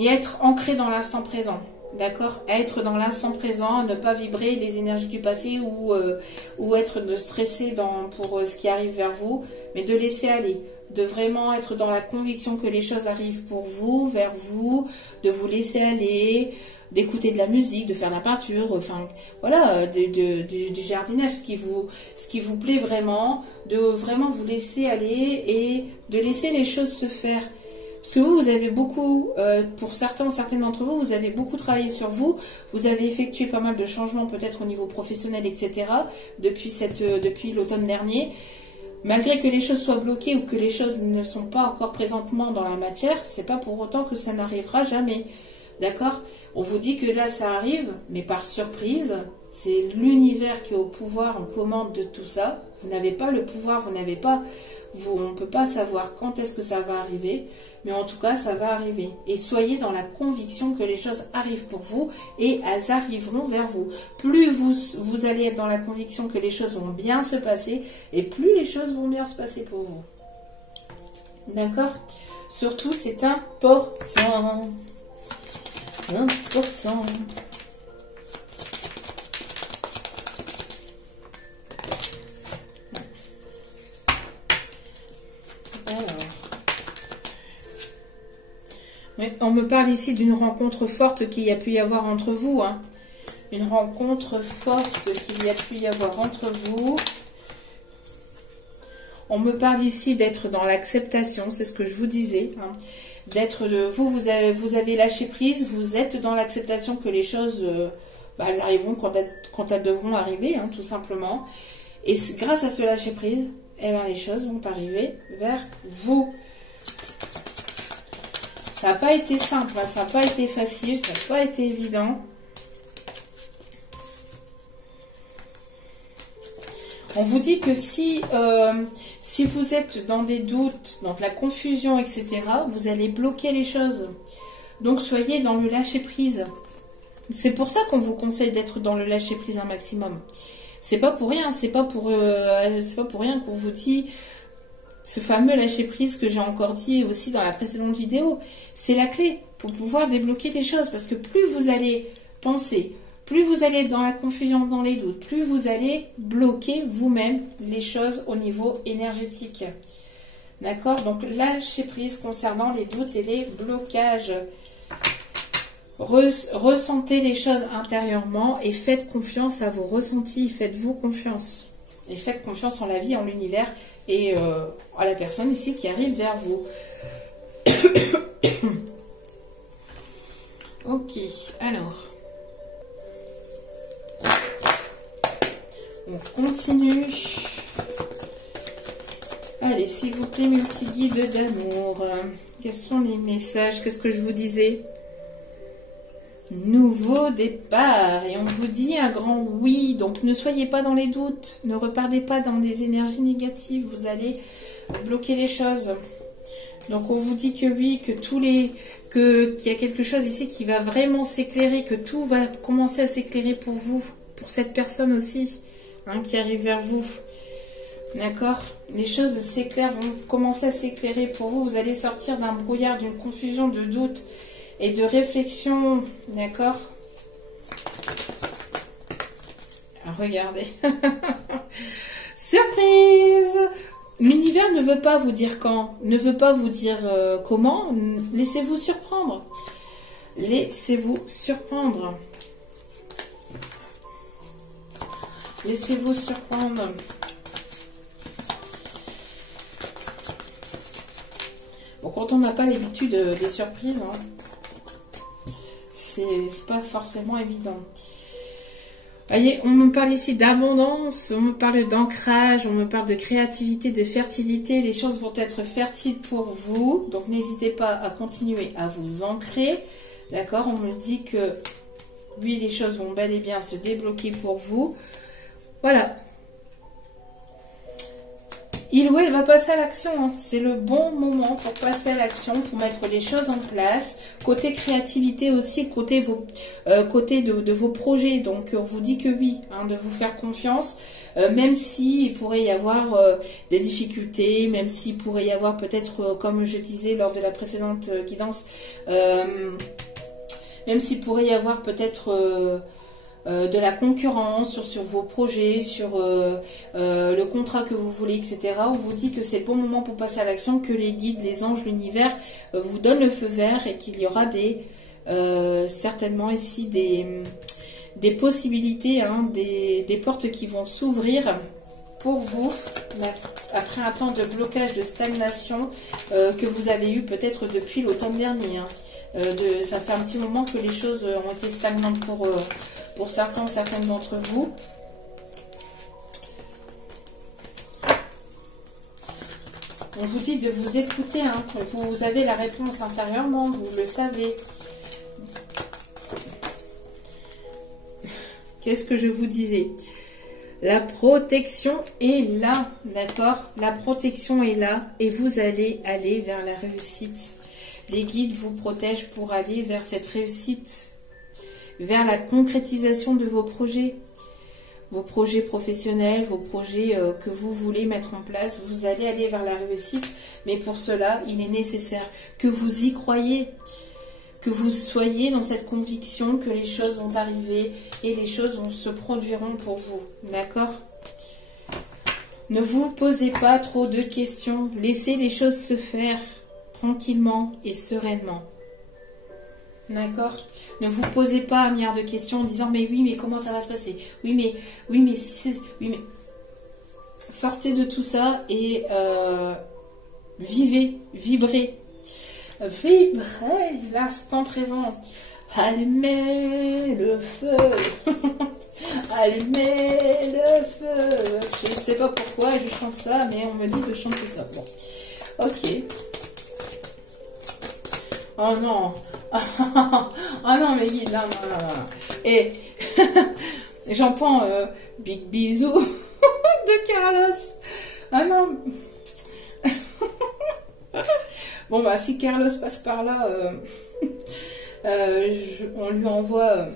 être ancré dans l'instant présent. D'accord? Être dans l'instant présent, ne pas vibrer les énergies du passé ou être stressé pour ce qui arrive vers vous, mais de laisser aller. De vraiment être dans la conviction que les choses arrivent pour vous, vers vous, de vous laisser aller, d'écouter de la musique, de faire de la peinture, enfin voilà, du jardinage, ce qui vous plaît vraiment, de vraiment vous laisser aller et de laisser les choses se faire. Parce que vous avez beaucoup, pour certaines d'entre vous, vous avez beaucoup travaillé sur vous, vous avez effectué pas mal de changements peut-être au niveau professionnel, etc. depuis l'automne dernier. Malgré que les choses soient bloquées ou que les choses ne sont pas encore présentement dans la matière, c'est pas pour autant que ça n'arrivera jamais. D'accord? On vous dit que là ça arrive, mais par surprise, c'est l'univers qui est au pouvoir, en commande de tout ça. Vous n'avez pas le pouvoir, on ne peut pas savoir quand est-ce que ça va arriver, mais en tout cas ça va arriver. Et soyez dans la conviction que les choses arrivent pour vous et elles arriveront vers vous. Plus vous allez être dans la conviction que les choses vont bien se passer, et plus les choses vont bien se passer pour vous. D'accord? Surtout, c'est important. Important. On me parle ici d'une rencontre forte qu'il y a pu y avoir entre vous. Hein. Une rencontre forte qu'il y a pu y avoir entre vous. On me parle ici d'être dans l'acceptation, c'est ce que je vous disais. Hein. Vous avez lâché prise, vous êtes dans l'acceptation que les choses, elles arriveront quand elles devront arriver, hein, tout simplement. Et grâce à ce lâcher prise, les choses vont arriver vers vous. Ça n'a pas été simple, hein, ça n'a pas été facile, ça n'a pas été évident. On vous dit que si vous êtes dans des doutes, dans de la confusion, etc., vous allez bloquer les choses. Donc soyez dans le lâcher-prise. C'est pour ça qu'on vous conseille d'être dans le lâcher-prise un maximum. C'est pas pour rien, c'est pas pour rien qu'on vous dit ce fameux lâcher-prise que j'ai encore dit aussi dans la précédente vidéo. C'est la clé pour pouvoir débloquer les choses, parce que plus vous allez penser, plus vous allez être dans la confusion, dans les doutes, plus vous allez bloquer vous-même les choses au niveau énergétique. D'accord? Donc, lâchez prise concernant les doutes et les blocages. Ressentez les choses intérieurement et faites confiance à vos ressentis. Faites-vous confiance. Et faites confiance en la vie, en l'univers et à la personne ici qui arrive vers vous. Ok, alors... on continue. Allez, s'il vous plaît, multi-guide d'amour. Quels sont les messages? Qu'est-ce que je vous disais? nouveau départ. Et on vous dit un grand oui. Donc ne soyez pas dans les doutes. Ne repartez pas dans des énergies négatives. Vous allez bloquer les choses. Donc on vous dit que oui, que qu'il y a quelque chose ici qui va vraiment s'éclairer, que tout va commencer à s'éclairer pour vous, pour cette personne aussi, hein, qui arrive vers vous. D'accord? Les choses s'éclairent, vont commencer à s'éclairer pour vous. Vous allez sortir d'un brouillard, d'une confusion, de doute et de réflexion. D'accord? Regardez. Surprise! L'univers ne veut pas vous dire quand, ne veut pas vous dire comment. Laissez-vous surprendre. Laissez-vous surprendre. Laissez-vous surprendre. Bon, quand on n'a pas l'habitude des surprises, hein, c'est pas forcément évident. Voyez, on me parle ici d'abondance, on me parle d'ancrage, on me parle de créativité, de fertilité. Les choses vont être fertiles pour vous. Donc, n'hésitez pas à continuer à vous ancrer. D'accord? On me dit que, oui, les choses vont bel et bien se débloquer pour vous. Voilà. Il ou elle va passer à l'action. Hein. C'est le bon moment pour passer à l'action, pour mettre les choses en place. Côté créativité aussi, côté de vos projets. Donc, on vous dit que oui, hein, de vous faire confiance. Même s'il pourrait y avoir des difficultés, même s'il pourrait y avoir peut-être, comme je disais lors de la précédente guidance, même s'il pourrait y avoir peut-être... de la concurrence sur vos projets, sur le contrat que vous voulez, etc. On vous dit que c'est le bon moment pour passer à l'action, que les guides, les anges, l'univers vous donnent le feu vert et qu'il y aura certainement ici des possibilités, hein, des portes qui vont s'ouvrir pour vous après un temps de blocage, de stagnation que vous avez eu peut-être depuis l'automne dernier. Hein. Ça fait un petit moment que les choses ont été stagnantes pour certaines d'entre vous. On vous dit de vous écouter, hein. Vous avez la réponse intérieurement, vous le savez. Qu'est-ce que je vous disais? La protection est là, d'accord? La protection est là et vous allez aller vers la réussite. Les guides vous protègent pour aller vers cette réussite, vers la concrétisation de vos projets professionnels, vos projets que vous voulez mettre en place. Vous allez aller vers la réussite, mais pour cela, il est nécessaire que vous y croyez, que vous soyez dans cette conviction que les choses vont arriver et les choses se produiront pour vous, d'accord? Ne vous posez pas trop de questions, laissez les choses se faire tranquillement et sereinement. D'accord? Ne vous posez pas un milliard de questions en disant mais oui, mais comment ça va se passer? Oui, mais si c'est... Oui, mais... Sortez de tout ça et vivez, vibrez. Vibrez l'instant présent. Allumez le feu. Allumez le feu. Je ne sais pas pourquoi je chante ça, mais on me dit de chanter ça. Bon, ok. Oh non. Oh non, mais guide, non. Et j'entends Big Bisou de Carlos. Ah non. Bon, bah, si Carlos passe par là, on lui envoie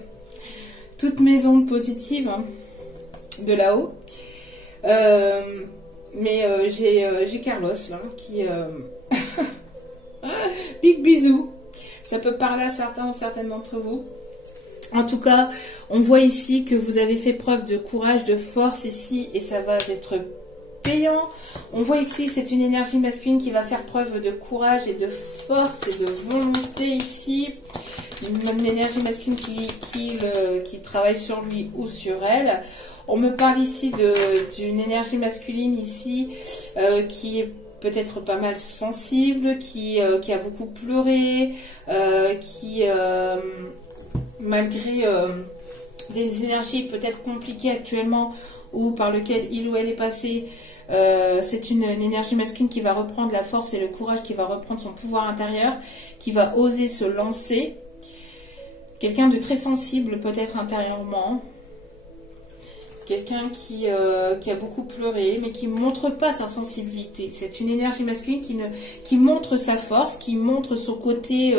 toutes mes ondes positives, hein, de là-haut. Mais j'ai Carlos, là, qui... Big bisous. Ça peut parler à certaines d'entre vous. En tout cas, on voit ici que vous avez fait preuve de courage, de force ici, et ça va être payant. On voit ici, c'est une énergie masculine qui va faire preuve de courage et de force et de volonté ici. Une énergie masculine qui travaille sur lui ou sur elle. On me parle ici d'une énergie masculine ici qui est peut-être pas mal sensible, qui a beaucoup pleuré, qui malgré des énergies peut-être compliquées actuellement ou par lequel il ou elle est passé, c'est une énergie masculine qui va reprendre la force et le courage, qui va reprendre son pouvoir intérieur, qui va oser se lancer, Quelqu'un de très sensible peut-être intérieurement. Quelqu'un qui a beaucoup pleuré, mais qui ne montre pas sa sensibilité. C'est une énergie masculine qui montre sa force, qui montre son côté...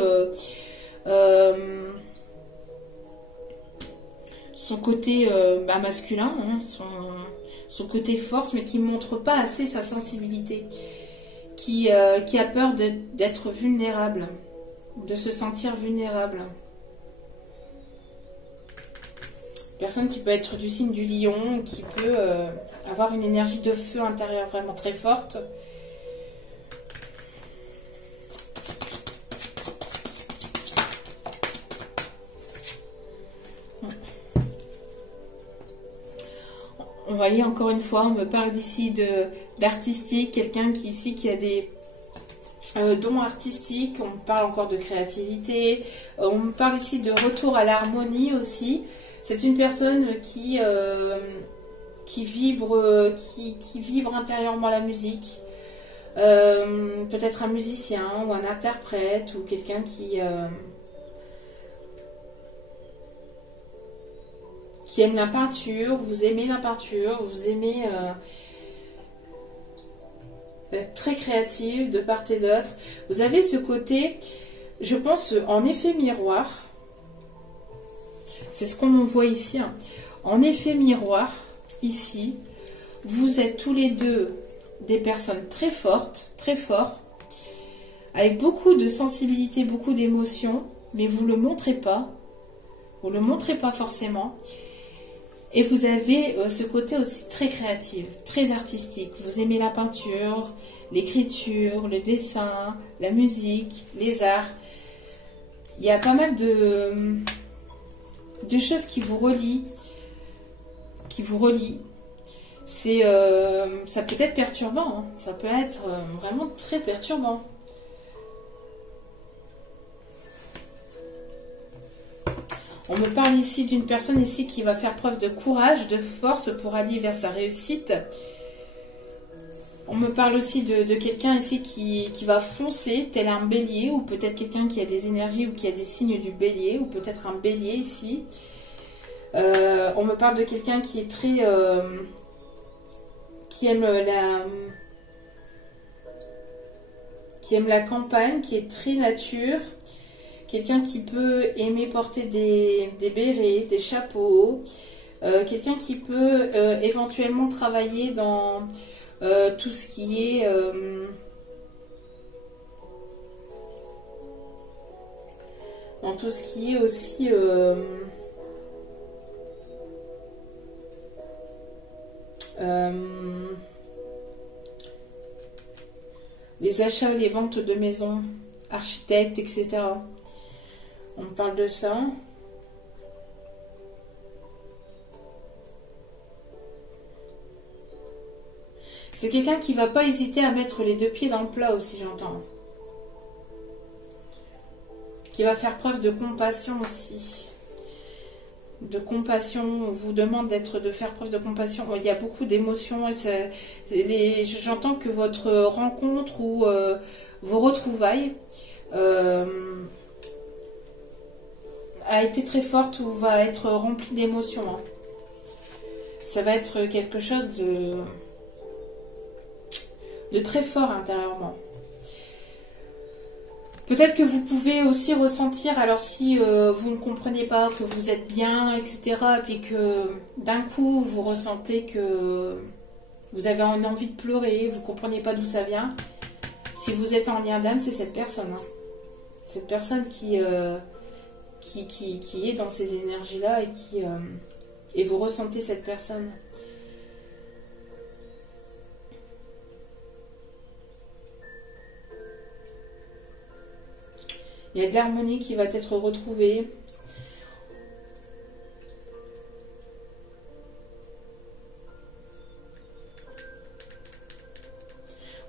masculin, hein, son côté force, mais qui ne montre pas assez sa sensibilité. Qui a peur d'être vulnérable, de se sentir vulnérable. Personne qui peut être du signe du lion, qui peut avoir une énergie de feu intérieur vraiment très forte. On va lire encore une fois, on me parle ici d'artistique, quelqu'un qui a des dons artistiques, on me parle encore de créativité, on me parle ici de retour à l'harmonie aussi. C'est une personne qui vibre intérieurement la musique. Peut-être un musicien ou un interprète ou quelqu'un qui aime la peinture. Vous aimez la peinture, vous aimez être très créatif de part et d'autre. Vous avez ce côté, je pense, en effet miroir. C'est ce qu'on m'envoie ici. Hein. En effet miroir, ici, vous êtes tous les deux des personnes très fortes, très forts, avec beaucoup de sensibilité, beaucoup d'émotions, mais vous ne le montrez pas. Vous ne le montrez pas forcément. Et vous avez ce côté aussi très créatif, très artistique. Vous aimez la peinture, l'écriture, le dessin, la musique, les arts. Il y a pas mal de choses qui vous relient. C'est, ça peut être perturbant, hein. Ça peut être vraiment très perturbant. On me parle ici d'une personne ici qui va faire preuve de courage, de force pour aller vers sa réussite. On me parle aussi de quelqu'un ici qui va foncer, tel un bélier, ou peut-être quelqu'un qui a des énergies ou qui a des signes du bélier, ou peut-être un bélier ici. On me parle de quelqu'un qui est très... qui aime la campagne, qui est très nature. Quelqu'un qui peut aimer porter des bérets, des chapeaux. Quelqu'un qui peut éventuellement travailler dans tout ce qui est... dans tout ce qui est aussi... les achats, les ventes de maisons, architectes, etc. On parle de ça. C'est quelqu'un qui va pas hésiter à mettre les deux pieds dans le plat aussi, j'entends. Qui va faire preuve de compassion aussi. De compassion, on vous demande de faire preuve de compassion. Il y a beaucoup d'émotions. J'entends que votre rencontre ou vos retrouvailles a été très forte ou va être remplie d'émotions. Hein. Ça va être quelque chose de très fort intérieurement. Peut-être que vous pouvez aussi ressentir, alors si vous ne comprenez pas, que vous êtes bien, etc., puis que d'un coup vous ressentez que vous avez une envie de pleurer, vous ne comprenez pas d'où ça vient, si vous êtes en lien d'âme, c'est cette personne. Hein. Cette personne qui est dans ces énergies-là et vous ressentez cette personne. Il y a de l'harmonie qui va être retrouvée.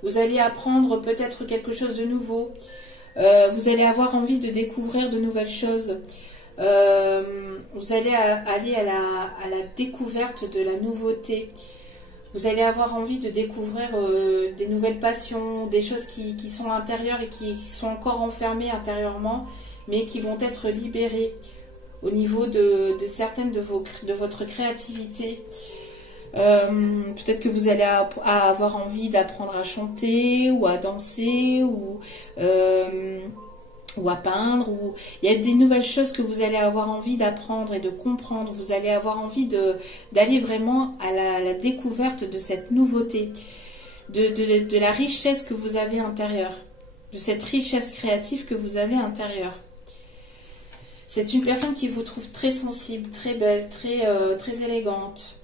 Vous allez apprendre peut-être quelque chose de nouveau. Vous allez avoir envie de découvrir de nouvelles choses. Vous allez aller à la découverte de la nouveauté. Vous allez avoir envie de découvrir des nouvelles passions, des choses qui sont à l'intérieur et qui sont encore enfermées intérieurement, mais qui vont être libérées. au niveau de certaines de votre créativité. Peut-être que vous allez avoir envie d'apprendre à chanter ou à danser ou à peindre, ou il y a des nouvelles choses que vous allez avoir envie d'apprendre et de comprendre. Vous allez avoir envie d'aller vraiment à la découverte de cette nouveauté, de la richesse que vous avez intérieure, de cette richesse créative que vous avez intérieure. C'est une personne qui vous trouve très sensible, très belle, très élégante.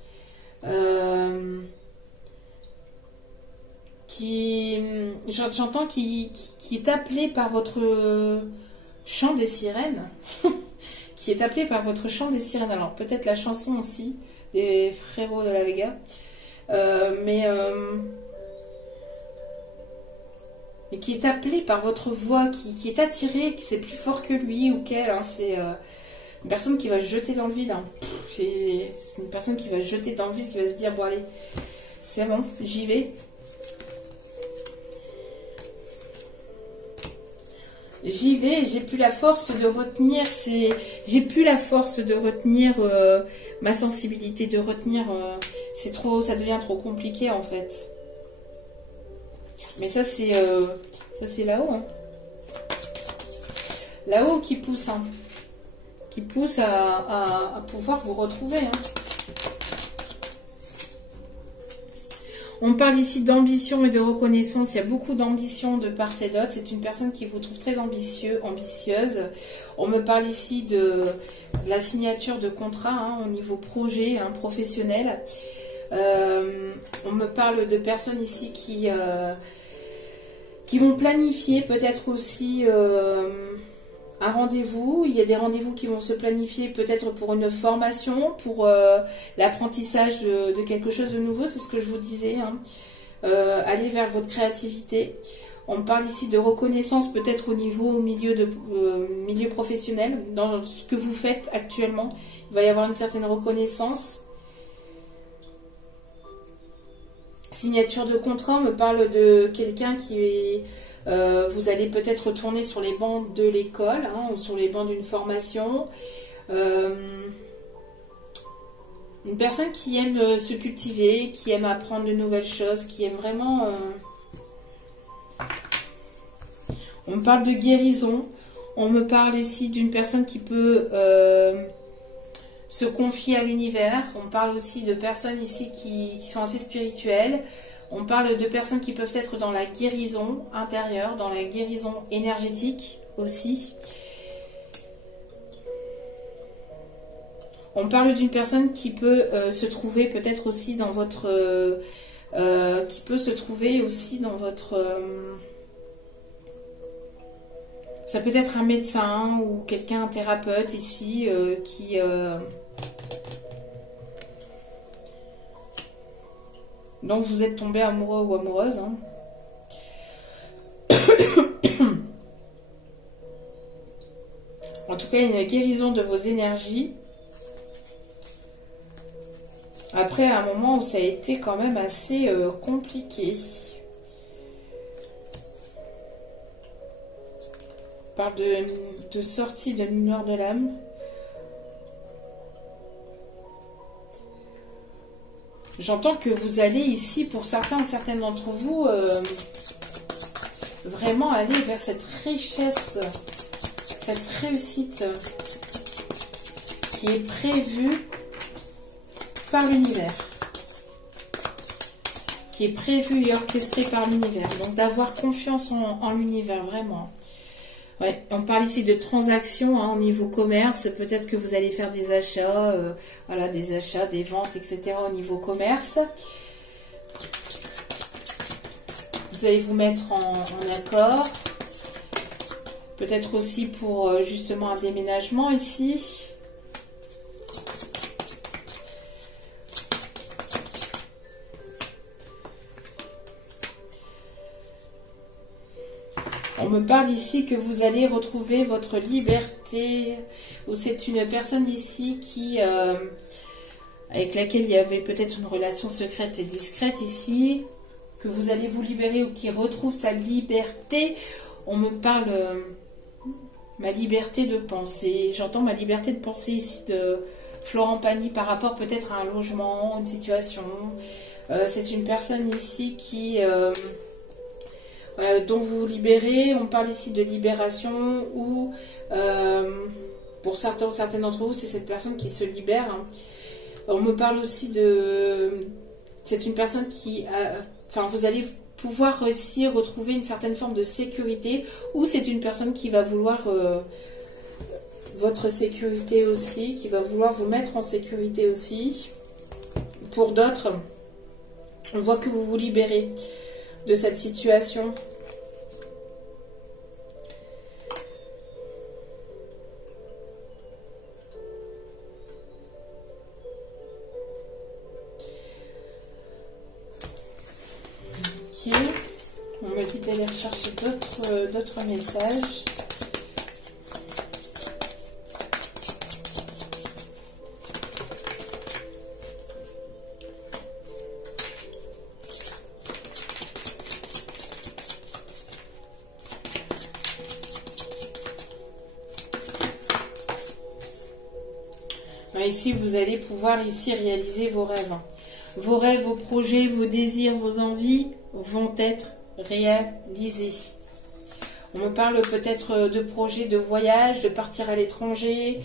J'entends qui est appelé par votre chant des sirènes. Qui est appelé par votre chant des sirènes. Alors peut-être la chanson aussi des Frérots de la Vega. Et qui est appelé par votre voix, qui est attiré, que c'est plus fort que lui ou qu'elle. Hein, c'est une personne qui va se jeter dans le vide. Hein. C'est une personne qui va se jeter dans le vide, qui va se dire, bon allez, c'est bon, j'y vais. J'y vais, j'ai plus la force de retenir, j'ai plus la force de retenir ma sensibilité, de retenir, c'est trop, ça devient trop compliqué en fait. Mais ça c'est là-haut, hein. Là-haut qui pousse, hein. Qui pousse à pouvoir vous retrouver, hein. On parle ici d'ambition et de reconnaissance. Il y a beaucoup d'ambition de part et d'autre. C'est une personne qui vous trouve très ambitieuse. On me parle ici de la signature de contrat, hein, au niveau projet, hein, professionnel. On me parle de personnes ici qui vont planifier peut-être aussi un rendez-vous. Il y a des rendez-vous qui vont se planifier peut-être pour une formation, pour l'apprentissage de quelque chose de nouveau, c'est ce que je vous disais, hein. Aller vers votre créativité. On parle ici de reconnaissance peut-être au milieu professionnel, dans ce que vous faites actuellement. Il va y avoir une certaine reconnaissance. Signature de contrat, on me parle de quelqu'un qui est... vous allez peut-être retourner sur les bancs de l'école, hein, ou sur les bancs d'une formation. Une personne qui aime se cultiver, qui aime apprendre de nouvelles choses, qui aime vraiment... On me parle de guérison. On me parle ici d'une personne qui peut se confier à l'univers. On parle aussi de personnes ici qui sont assez spirituelles. On parle de personnes qui peuvent être dans la guérison intérieure, dans la guérison énergétique aussi. On parle d'une personne qui peut se trouver peut-être aussi dans votre... qui peut se trouver aussi dans votre... ça peut être un médecin ou quelqu'un, un thérapeute ici qui... Donc vous êtes tombé amoureux ou amoureuse. Hein. En tout cas, il y a une guérison de vos énergies. Après, à un moment où ça a été quand même assez compliqué. On parle de sortie de lumière de l'âme. J'entends que vous allez ici, pour certains ou certaines d'entre vous, vraiment aller vers cette richesse, cette réussite qui est prévue par l'univers, qui est prévue et orchestrée par l'univers. Donc d'avoir confiance en l'univers, vraiment. Ouais, on parle ici de transactions, hein, au niveau commerce. Peut-être que vous allez faire des achats, voilà, des achats, des ventes, etc. au niveau commerce. Vous allez vous mettre en accord. Peut-être aussi pour justement un déménagement ici. On me parle ici que vous allez retrouver votre liberté, ou c'est une personne ici qui, avec laquelle il y avait peut-être une relation secrète et discrète ici, que vous allez vous libérer ou qui retrouve sa liberté. On me parle Ma liberté de penser. J'entends ma liberté de penser ici de Florent Pagny par rapport peut-être à un logement, une situation. C'est une personne ici qui... dont vous vous libérez. On parle ici de libération ou... pour certains d'entre vous, c'est cette personne qui se libère. Hein. On me parle aussi de... C'est une personne qui... Enfin, vous allez pouvoir réussir, retrouver une certaine forme de sécurité, ou c'est une personne qui va vouloir votre sécurité aussi, qui va vouloir vous mettre en sécurité aussi. Pour d'autres, on voit que vous vous libérez de cette situation. On me dit d'aller rechercher d'autres messages. Ici, vous allez pouvoir ici réaliser vos rêves. Vos rêves, vos projets, vos désirs, vos envies vont être réalisés. On me parle peut-être de projets de voyage, de partir à l'étranger,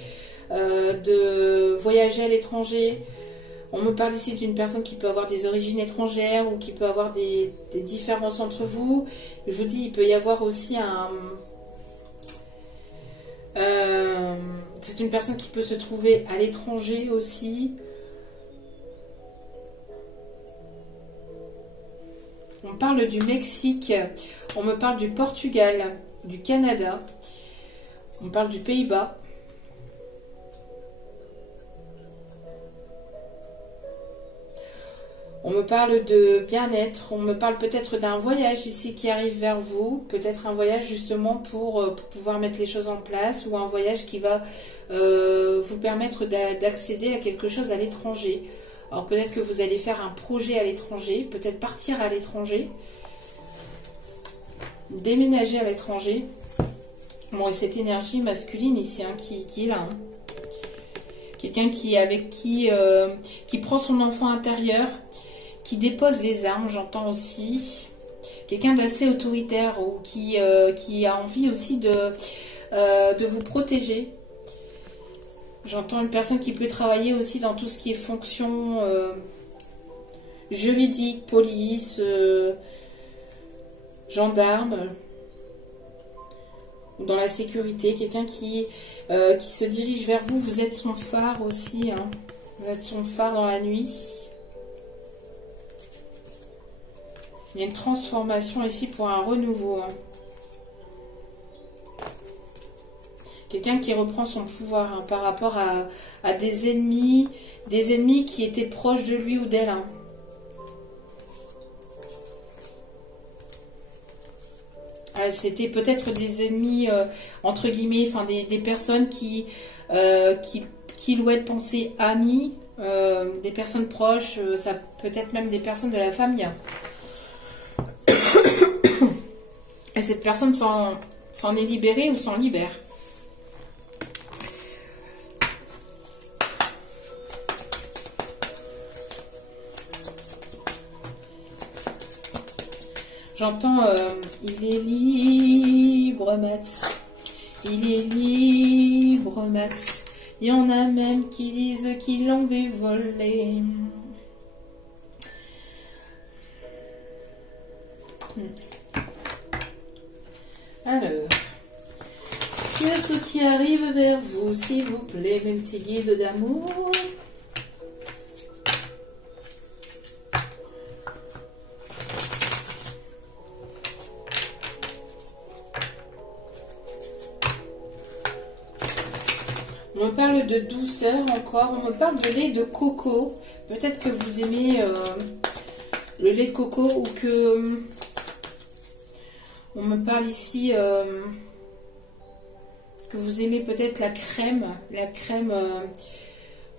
de voyager à l'étranger. On me parle ici d'une personne qui peut avoir des origines étrangères ou qui peut avoir des différences entre vous. Je vous dis, il peut y avoir aussi c'est une personne qui peut se trouver à l'étranger aussi. On parle du Mexique, on me parle du Portugal, du Canada, on parle du Pays-Bas. On me parle de bien-être, on me parle peut-être d'un voyage ici qui arrive vers vous, peut-être un voyage justement pour pouvoir mettre les choses en place, ou un voyage qui va vous permettre d'accéder à quelque chose à l'étranger. Alors peut-être que vous allez faire un projet à l'étranger, peut-être partir à l'étranger, déménager à l'étranger. Bon, et cette énergie masculine ici, hein, qui est là. Hein. Quelqu'un qui prend son enfant intérieur, qui dépose les armes, j'entends aussi. Quelqu'un d'assez autoritaire ou qui a envie aussi de vous protéger. J'entends une personne qui peut travailler aussi dans tout ce qui est fonction juridique, police, gendarme, dans la sécurité. Quelqu'un qui se dirige vers vous. Vous êtes son phare aussi. Hein. Vous êtes son phare dans la nuit. Il y a une transformation ici pour un renouveau. Hein. Quelqu'un qui reprend son pouvoir hein, par rapport à des ennemis qui étaient proches de lui ou d'elle. Hein. C'était peut-être des ennemis, entre guillemets, enfin des personnes qui louaient de penser amis, des personnes proches, ça peut être même des personnes de la famille. Et cette personne s'en est libérée ou s'en libère. J'entends, il est libre, Max. Il est libre, Max. Il y en a même qui disent qu'ils l'ont vu voler. Alors, qu'est-ce qui arrive vers vous, s'il vous plaît, mes petits guides d'amour? On me parle de douceur encore, on me parle de lait de coco. Peut-être que vous aimez le lait de coco ou que... on me parle ici que vous aimez peut-être la crème,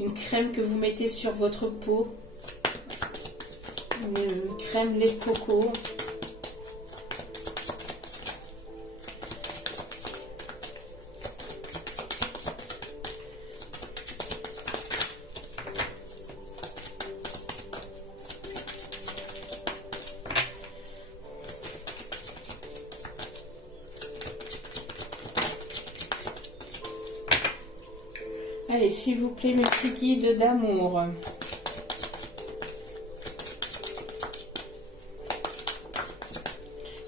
une crème que vous mettez sur votre peau. Une crème lait de coco. Allez, s'il vous plaît, mes petits guides d'amour.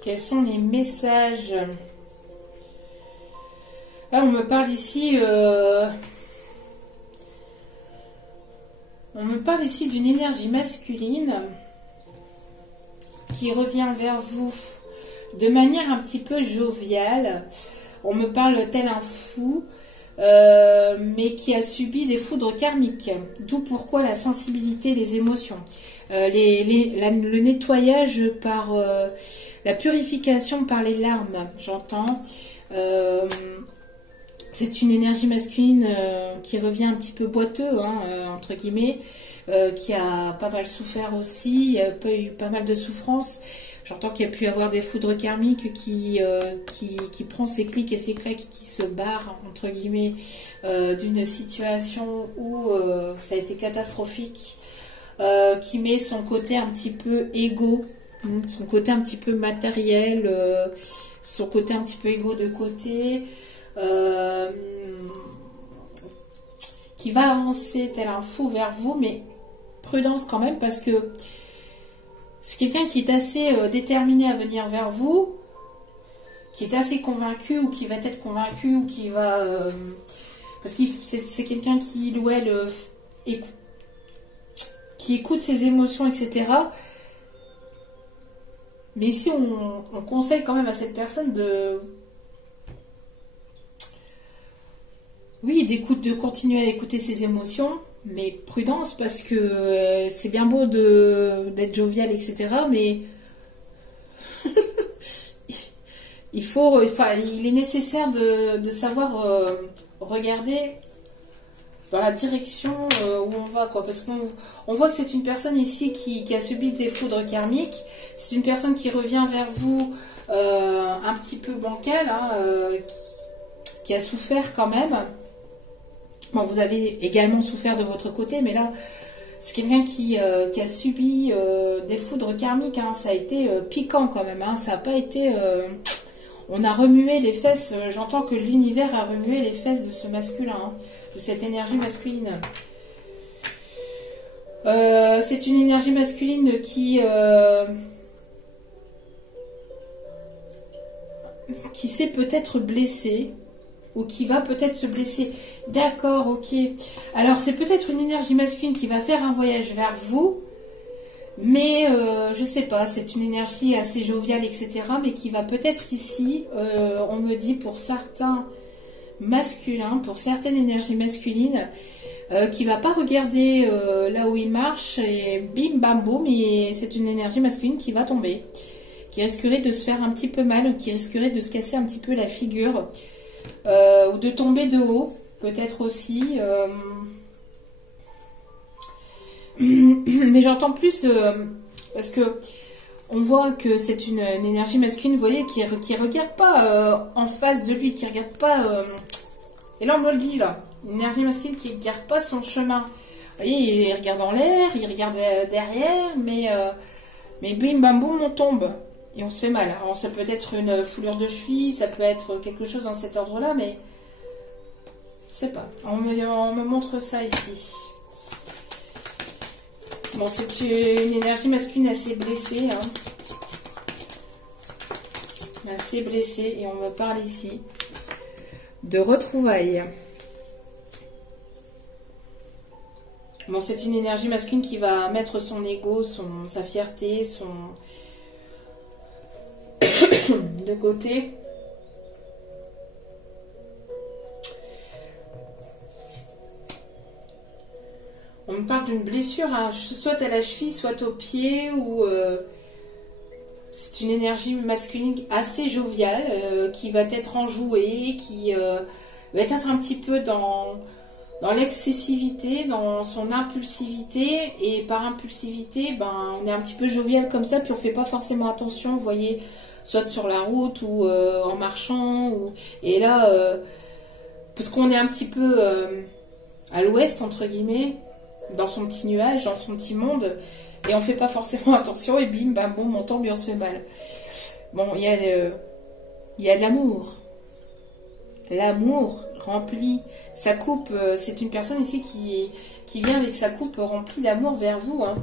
Quels sont les messages? Là, on me parle ici... on me parle ici d'une énergie masculine qui revient vers vous de manière un petit peu joviale. On me parle tel un fou, mais qui a subi des foudres karmiques. D'où pourquoi la sensibilité des émotions. Le nettoyage par la purification par les larmes, j'entends. C'est une énergie masculine qui revient un petit peu boiteux, hein, entre guillemets, qui a pas mal souffert aussi, eu pas mal de souffrance. J'entends qu'il y a pu y avoir des foudres karmiques qui prend ses clics et ses claques, qui se barre, entre guillemets, d'une situation où ça a été catastrophique, qui met son côté un petit peu égo, son côté un petit peu matériel, son côté un petit peu égo de côté, qui va avancer tel un fou vers vous, mais prudence quand même, parce que c'est quelqu'un qui est assez déterminé à venir vers vous, qui est assez convaincu, ou qui va être convaincu, ou qui va... parce que c'est quelqu'un qui, ou elle, qui écoute ses émotions, etc. Mais ici, on conseille quand même à cette personne de... Oui, de continuer à écouter ses émotions, mais prudence, parce que c'est bien beau d'être jovial, etc. Mais il est nécessaire de savoir regarder dans la direction où on va, quoi. Parce qu'on voit que c'est une personne ici qui a subi des foudres karmiques. C'est une personne qui revient vers vous un petit peu bancale, hein, qui a souffert quand même. Bon, vous avez également souffert de votre côté, mais là, c'est quelqu'un qui a subi des foudres karmiques, hein. Ça a été piquant quand même, hein. Ça n'a pas été... on a remué les fesses, j'entends que l'univers a remué les fesses de ce masculin, hein, de cette énergie masculine. C'est une énergie masculine qui s'est peut-être blessée, ou qui va peut-être se blesser. D'accord, ok. Alors, c'est peut-être une énergie masculine qui va faire un voyage vers vous, mais je sais pas, c'est une énergie assez joviale, etc., mais qui va peut-être ici, on me dit pour certains masculins, pour certaines énergies masculines, qui va pas regarder là où il marche, et bim, bam, boum, et c'est une énergie masculine qui va tomber, qui risquerait de se faire un petit peu mal, ou qui risquerait de se casser un petit peu la figure, ou de tomber de haut, peut-être aussi. Mais j'entends plus, parce que on voit que c'est une énergie masculine, vous voyez, qui regarde pas en face de lui, qui regarde pas... et là, on me le dit, là. Une énergie masculine qui regarde pas son chemin. Vous voyez, il regarde en l'air, il regarde derrière, mais bim, bam, boum, on tombe. Et on se fait mal. Alors, ça peut être une foulure de cheville, ça peut être quelque chose dans cet ordre-là, mais... je sais pas. On me montre ça ici. Bon, c'est une énergie masculine assez blessée, hein. Assez blessée. Et on me parle ici de retrouvailles. Bon, c'est une énergie masculine qui va mettre son ego, sa fierté, de côté. On me parle d'une blessure, hein, soit à la cheville, soit au pied, ou c'est une énergie masculine assez joviale, qui va être enjouée, qui va être un petit peu dans l'excessivité, dans son impulsivité, et par impulsivité, ben, on est un petit peu jovial comme ça, puis on ne fait pas forcément attention, vous voyez, soit sur la route, ou en marchant, et là, parce qu'on est un petit peu à l'ouest, entre guillemets, dans son petit nuage, dans son petit monde, et on fait pas forcément attention, et bim, bam, bon, on tombe et on se fait mal. Bon, il y a de l'amour. l'amour remplit sa coupe. C'est une personne ici qui vient avec sa coupe remplie d'amour vers vous, hein.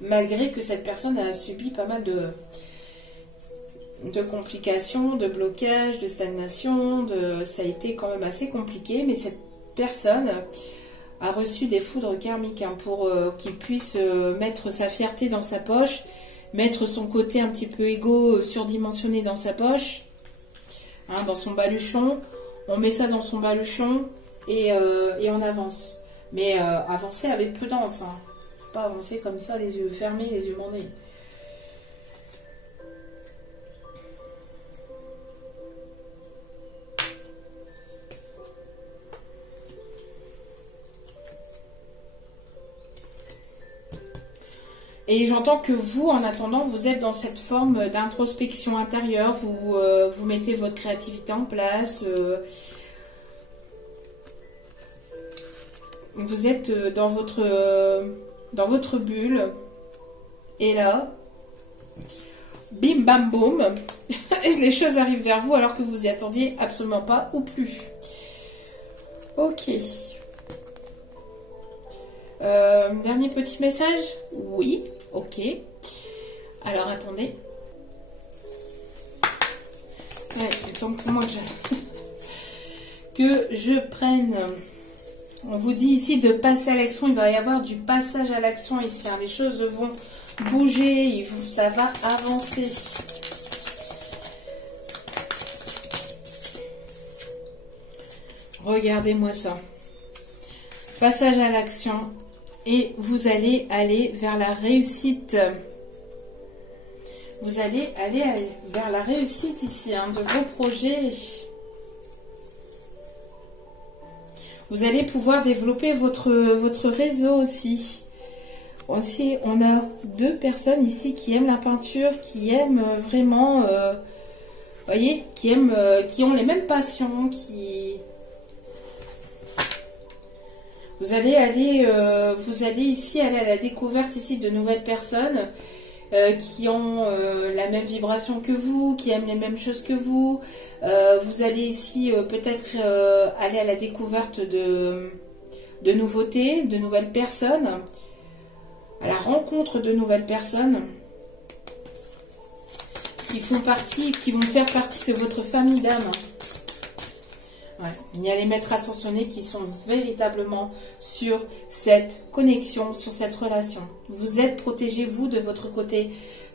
Malgré que cette personne a subi pas mal de complications, de blocages, de stagnation, ça a été quand même assez compliqué, mais cette personne a reçu des foudres karmiques, hein, pour qu'il puisse mettre sa fierté dans sa poche, mettre son côté un petit peu égo surdimensionné dans sa poche, hein, dans son baluchon. On met ça dans son baluchon et on avance. Mais avancer avec prudence, hein. Faut pas avancer comme ça, les yeux fermés, les yeux bandés. Et j'entends que vous, en attendant, vous êtes dans cette forme d'introspection intérieure. Vous mettez votre créativité en place. Vous êtes dans votre bulle. Et là, bim bam boum, les choses arrivent vers vous alors que vous y attendiez absolument pas ou plus. Ok. Dernier petit message. Oui. Ok. Alors, attendez. Ouais, donc moi, que je prenne... On vous dit ici de passer à l'action. Il va y avoir du passage à l'action ici, hein. Les choses vont bouger. Ça va avancer. Regardez-moi ça. Passage à l'action. Et vous allez aller vers la réussite. Vous allez aller vers la réussite ici, hein, de vos projets. Vous allez pouvoir développer votre réseau aussi. Aussi, on a 2 personnes ici qui aiment la peinture, qui aiment vraiment, voyez, qui ont les mêmes passions, Vous allez ici aller à la découverte ici de nouvelles personnes qui ont la même vibration que vous, qui aiment les mêmes choses que vous. Vous allez ici peut-être aller à la découverte de nouveautés, de nouvelles personnes, à la rencontre de nouvelles personnes qui vont faire partie de votre famille d'âme. Ouais. Il y a les maîtres ascensionnés qui sont véritablement sur cette connexion, sur cette relation. Vous êtes protégés, vous, de votre côté,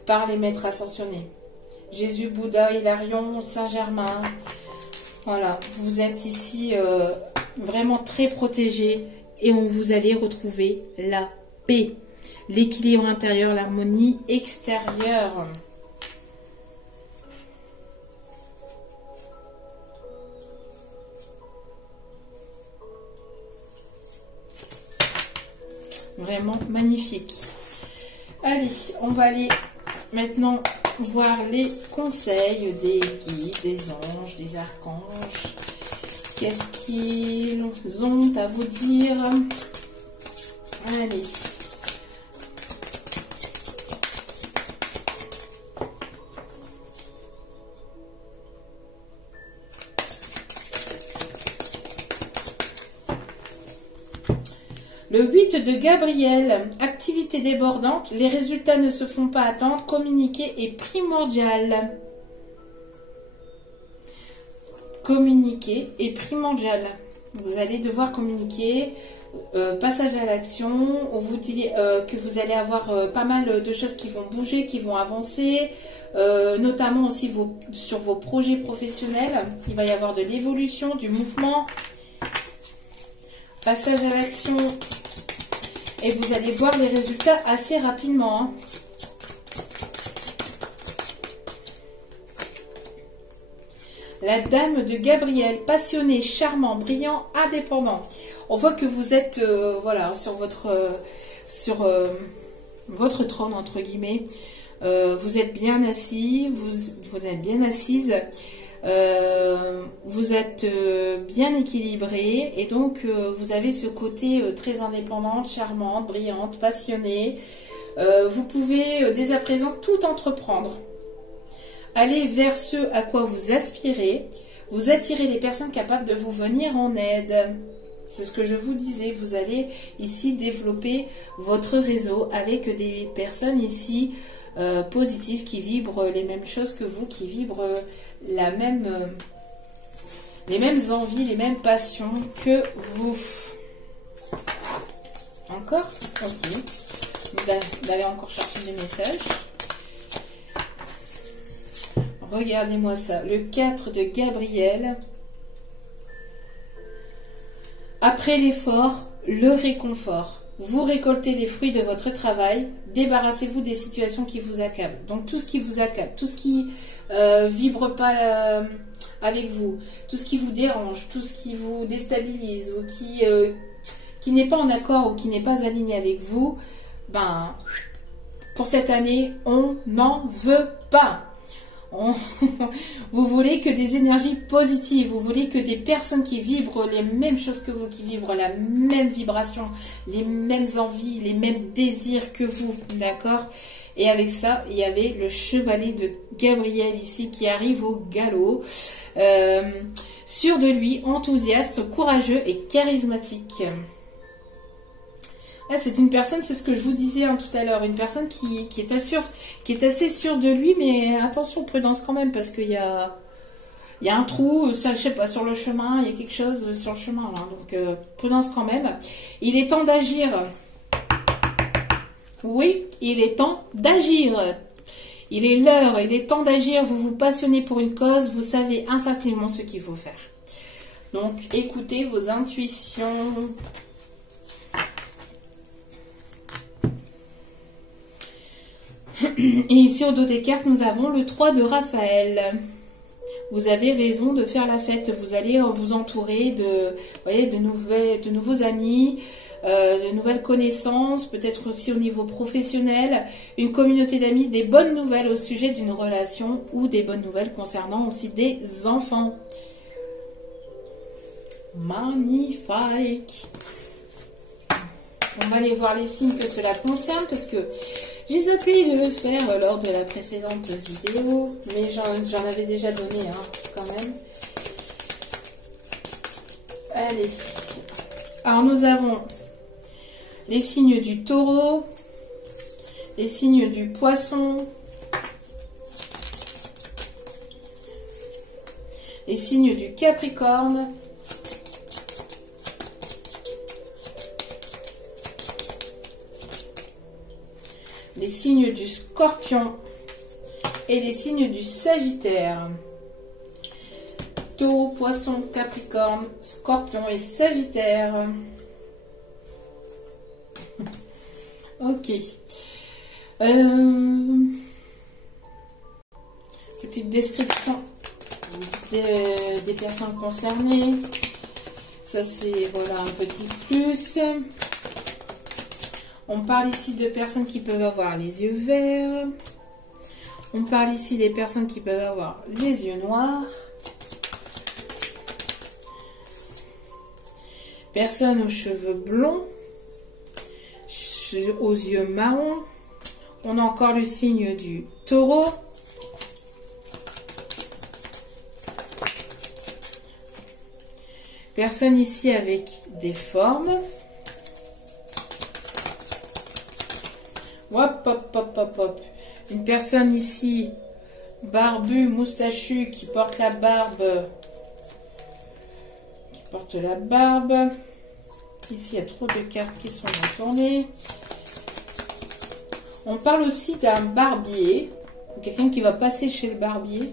par les maîtres ascensionnés. Jésus, Bouddha, Hilarion, Saint-Germain. Voilà, vous êtes ici vraiment très protégés et vous allez retrouver la paix, l'équilibre intérieur, l'harmonie extérieure. Vraiment magnifique. Allez, on va aller maintenant voir les conseils des guides, des anges, des archanges. Qu'est-ce qu'ils ont à vous dire? Allez. Le 8 de Gabriel, activité débordante, les résultats ne se font pas attendre, communiquer est primordial. Communiquer est primordial. Vous allez devoir communiquer, passage à l'action, on vous dit que vous allez avoir pas mal de choses qui vont bouger, qui vont avancer, notamment aussi sur vos projets professionnels. Il va y avoir de l'évolution, du mouvement, passage à l'action. Et vous allez voir les résultats assez rapidement, hein. La dame de Gabriel, passionné, charmant, brillant, indépendant. On voit que vous êtes voilà, sur votre trône, entre guillemets. Vous êtes bien assis, vous êtes bien assise. Vous êtes bien équilibré et donc vous avez ce côté très indépendante, charmante, brillante, passionnée. Vous pouvez dès à présent tout entreprendre. Allez vers ce à quoi vous aspirez. Vous attirez les personnes capables de vous venir en aide. C'est ce que je vous disais. Vous allez ici développer votre réseau avec des personnes ici positives qui vibrent les mêmes choses que vous, qui vibrent les mêmes envies, les mêmes passions que vous. Encore? Ok. Vous allez encore chercher des messages. Regardez-moi ça. Le 4 de Gabriel. Après l'effort, le réconfort. Vous récoltez les fruits de votre travail. Débarrassez-vous des situations qui vous accablent. Donc tout ce qui vous accable, tout ce qui vibre pas avec vous, tout ce qui vous dérange, tout ce qui vous déstabilise ou qui n'est pas en accord ou qui n'est pas aligné avec vous, ben, pour cette année, on n'en veut pas. Vous voulez que des énergies positives, vous voulez que des personnes qui vibrent les mêmes choses que vous, qui vibrent la même vibration, les mêmes envies, les mêmes désirs que vous, d'accord? Et avec ça, il y avait le chevalier de Gabriel ici qui arrive au galop, sûr de lui, enthousiaste, courageux et charismatique. Ah, c'est une personne, c'est ce que je vous disais tout à l'heure, une personne qui est assez sûre de lui, mais attention, prudence quand même, parce qu'il y a un trou, ça, je sais pas, sur le chemin, il y a quelque chose sur le chemin, là, donc prudence quand même. Il est temps d'agir. Oui, il est temps d'agir. Il est l'heure, il est temps d'agir, vous vous passionnez pour une cause, vous savez instinctivement ce qu'il faut faire. Donc, écoutez vos intuitions. Et ici au dos des cartes, nous avons le 3 de Raphaël. Vous avez raison de faire la fête. Vous allez vous entourer de nouveaux amis, de nouvelles connaissances, peut-être aussi au niveau professionnel, une communauté d'amis, des bonnes nouvelles au sujet d'une relation ou des bonnes nouvelles concernant aussi des enfants. Magnifique. On va aller voir les signes que cela concerne parce que j'ai zappé de le faire lors de la précédente vidéo, mais j'en avais déjà donné quand même. Allez. Alors nous avons les signes du taureau, les signes du poisson, les signes du capricorne, les signes du scorpion et les signes du sagittaire. Taureau, poisson, capricorne, scorpion et sagittaire. Ok. Petite description des personnes concernées. Ça c'est voilà un petit plus. On parle ici de personnes qui peuvent avoir les yeux verts. On parle ici des personnes qui peuvent avoir les yeux noirs. Personnes aux cheveux blonds. Aux yeux marrons. On a encore le signe du taureau. Personne ici avec des formes. Hop, hop, hop, hop, hop. Une personne ici, barbue, moustachu, qui porte la barbe. Ici, il y a trop de cartes qui sont retournées. On parle aussi d'un barbier. Quelqu'un qui va passer chez le barbier.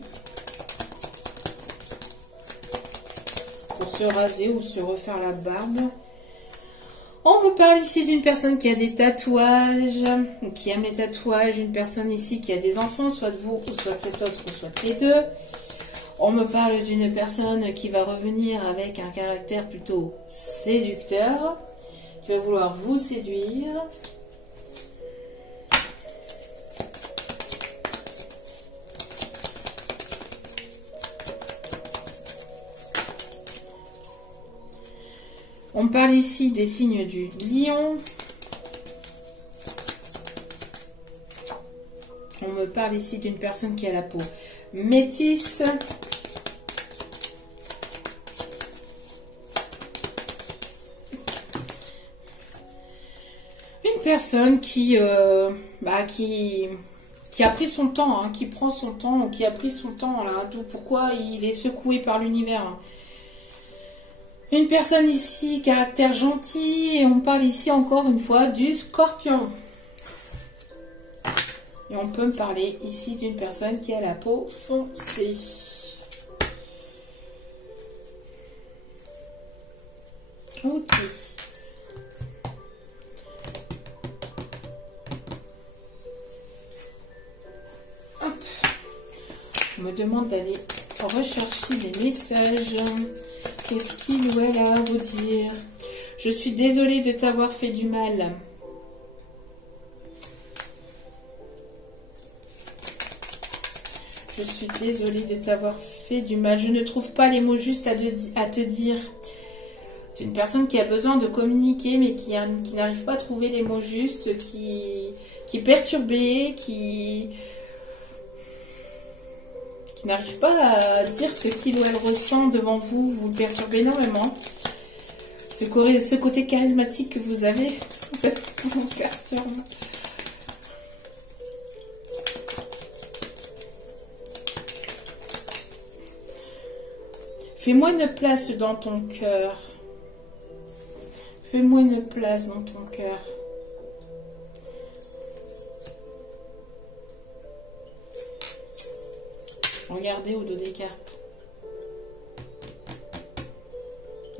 Pour se raser ou se refaire la barbe. On me parle ici d'une personne qui a des tatouages, ou qui aime les tatouages, une personne ici qui a des enfants, soit de vous, ou soit de cet autre, ou soit les deux. On me parle d'une personne qui va revenir avec un caractère plutôt séducteur, qui va vouloir vous séduire. On parle ici des signes du lion. On me parle ici d'une personne qui a la peau métisse. personne qui a pris son temps, hein, qui prend son temps, qui a pris son temps, là, d'où pourquoi il est secoué par l'univers. Hein. Une personne ici, caractère gentil, et on parle ici encore une fois du Scorpion. Et on peut me parler ici d'une personne qui a la peau foncée. Ok. Hop. On me demande d'aller rechercher des messages. Qu'est-ce qu'il ou elle a à vous dire? Je suis désolée de t'avoir fait du mal. Je suis désolée de t'avoir fait du mal. Je ne trouve pas les mots justes à te dire. C'est une personne qui a besoin de communiquer, mais qui n'arrive pas à trouver les mots justes, qui est perturbée, qui n'arrive pas à dire ce qu'il ou elle ressent devant vous. Vous le perturbez énormément. Ce côté charismatique que vous avez, ça vous perturbe. Fais-moi une place dans ton cœur. Fais-moi une place dans ton cœur. Regardez au dos des cartes.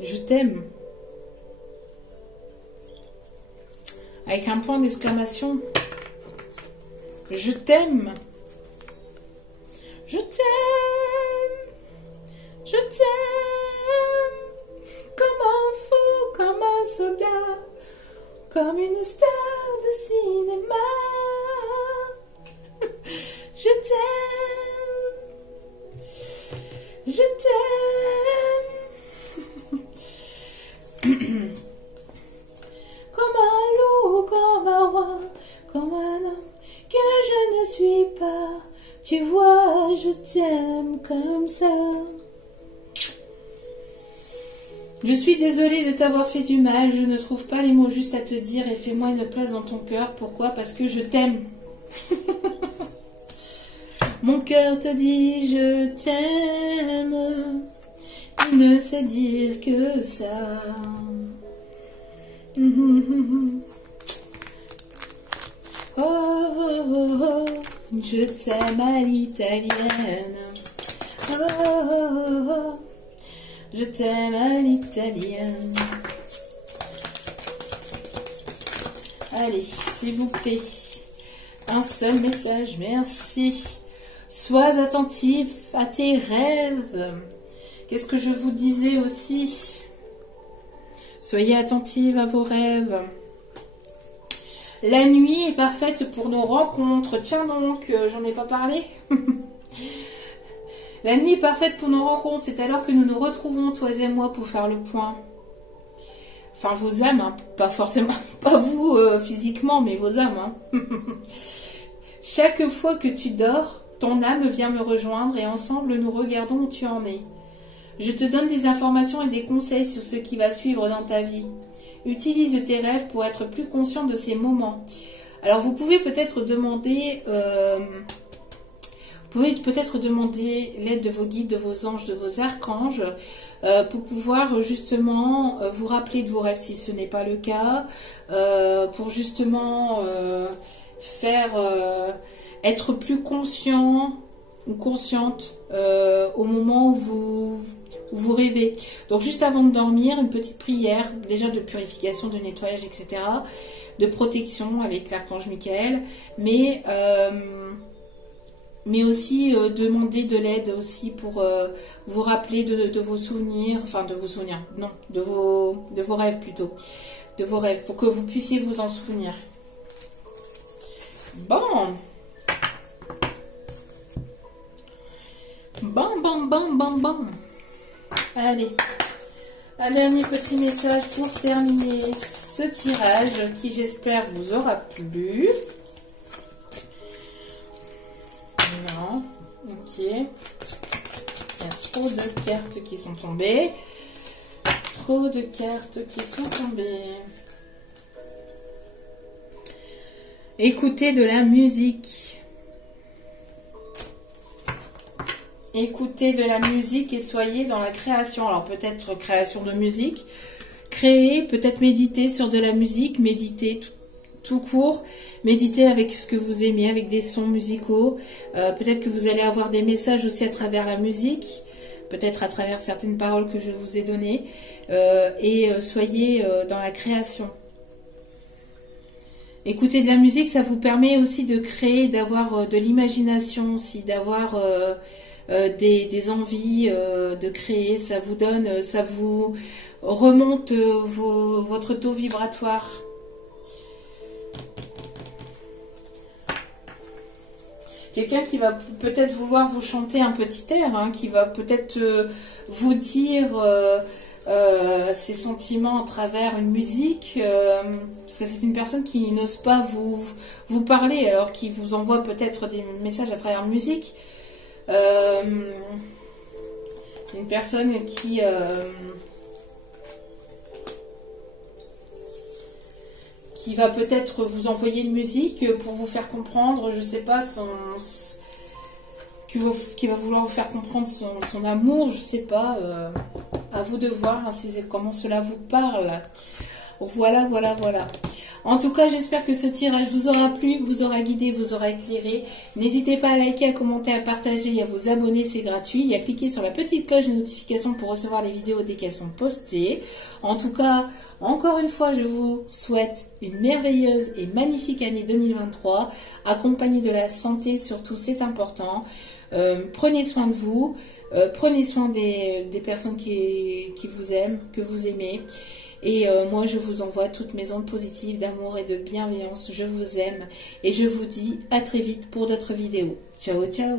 Je t'aime. Avec un point d'exclamation. Je t'aime. Je t'aime. Je t'aime. Comme un fou, comme un soldat. Comme une star de cinéma. Je t'aime. Je t'aime. Comme un loup, comme un roi, comme un homme que je ne suis pas. Tu vois, je t'aime comme ça. Je suis désolée de t'avoir fait du mal. Je ne trouve pas les mots justes à te dire et fais-moi une place dans ton cœur. Pourquoi? Parce que je t'aime. Mon cœur te dit je t'aime. Il ne sait dire que ça. Oh, oh, oh, oh, je t'aime à l'italienne. Oh, oh, oh, oh, je t'aime à l'italienne. Allez, s'il vous plaît, un seul message, merci. Sois attentif à tes rêves. Qu'est-ce que je vous disais aussi? Soyez attentive à vos rêves. La nuit est parfaite pour nos rencontres. Tiens donc, j'en ai pas parlé. La nuit est parfaite pour nos rencontres. C'est alors que nous nous retrouvons, toi et moi, pour faire le point. Enfin, vos âmes, hein. Pas forcément, pas vous physiquement, mais vos âmes. Hein. Chaque fois que tu dors, ton âme vient me rejoindre et ensemble nous regardons où tu en es. Je te donne des informations et des conseils sur ce qui va suivre dans ta vie. Utilise tes rêves pour être plus conscient de ces moments. Alors vous pouvez peut-être demander, l'aide de vos guides, de vos anges, de vos archanges, pour pouvoir justement vous rappeler de vos rêves si ce n'est pas le cas, pour justement être plus conscient ou consciente au moment où vous rêvez. Donc juste avant de dormir, une petite prière, déjà de purification, de nettoyage, etc. De protection avec l'archange Michael, mais aussi demander de l'aide aussi pour vous rappeler de vos souvenirs, enfin de vos souvenirs, non, de vos rêves plutôt, de vos rêves, pour que vous puissiez vous en souvenir. Bon. Bon. Allez, un dernier petit message pour terminer ce tirage qui, j'espère, vous aura plu. Non, ok. Il y a trop de cartes qui sont tombées. Trop de cartes qui sont tombées. Écoutez de la musique. Écoutez de la musique et soyez dans la création. Alors peut-être création de musique. Créer, peut-être méditer sur de la musique. Méditer tout court. Méditer avec ce que vous aimez, avec des sons musicaux. Peut-être que vous allez avoir des messages aussi à travers la musique. Peut-être à travers certaines paroles que je vous ai données. Soyez dans la création. Écouter de la musique, ça vous permet aussi de créer, d'avoir de l'imagination aussi, d'avoir des envies de créer. Ça vous donne, ça vous remonte votre taux vibratoire. Quelqu'un qui va peut-être vouloir vous chanter un petit air, hein, qui va peut-être vous dire ses sentiments à travers une musique, parce que c'est une personne qui n'ose pas vous parler, alors qui vous envoie peut-être des messages à travers une musique. Une personne qui va peut-être vous envoyer une musique pour vous faire comprendre, je sais pas, qui va vouloir vous faire comprendre son amour, je sais pas, à vous de voir hein, comment cela vous parle. Voilà, voilà, voilà. En tout cas, j'espère que ce tirage vous aura plu, vous aura guidé, vous aura éclairé. N'hésitez pas à liker, à commenter, à partager et à vous abonner, c'est gratuit. Et à cliquer sur la petite cloche de notification pour recevoir les vidéos dès qu'elles sont postées. En tout cas, encore une fois, je vous souhaite une merveilleuse et magnifique année 2023, accompagnée de la santé, surtout, c'est important. Prenez soin de vous, prenez soin des personnes qui vous aiment, que vous aimez. Et moi, je vous envoie toutes mes ondes positives d'amour et de bienveillance. Je vous aime et je vous dis à très vite pour d'autres vidéos. Ciao, ciao!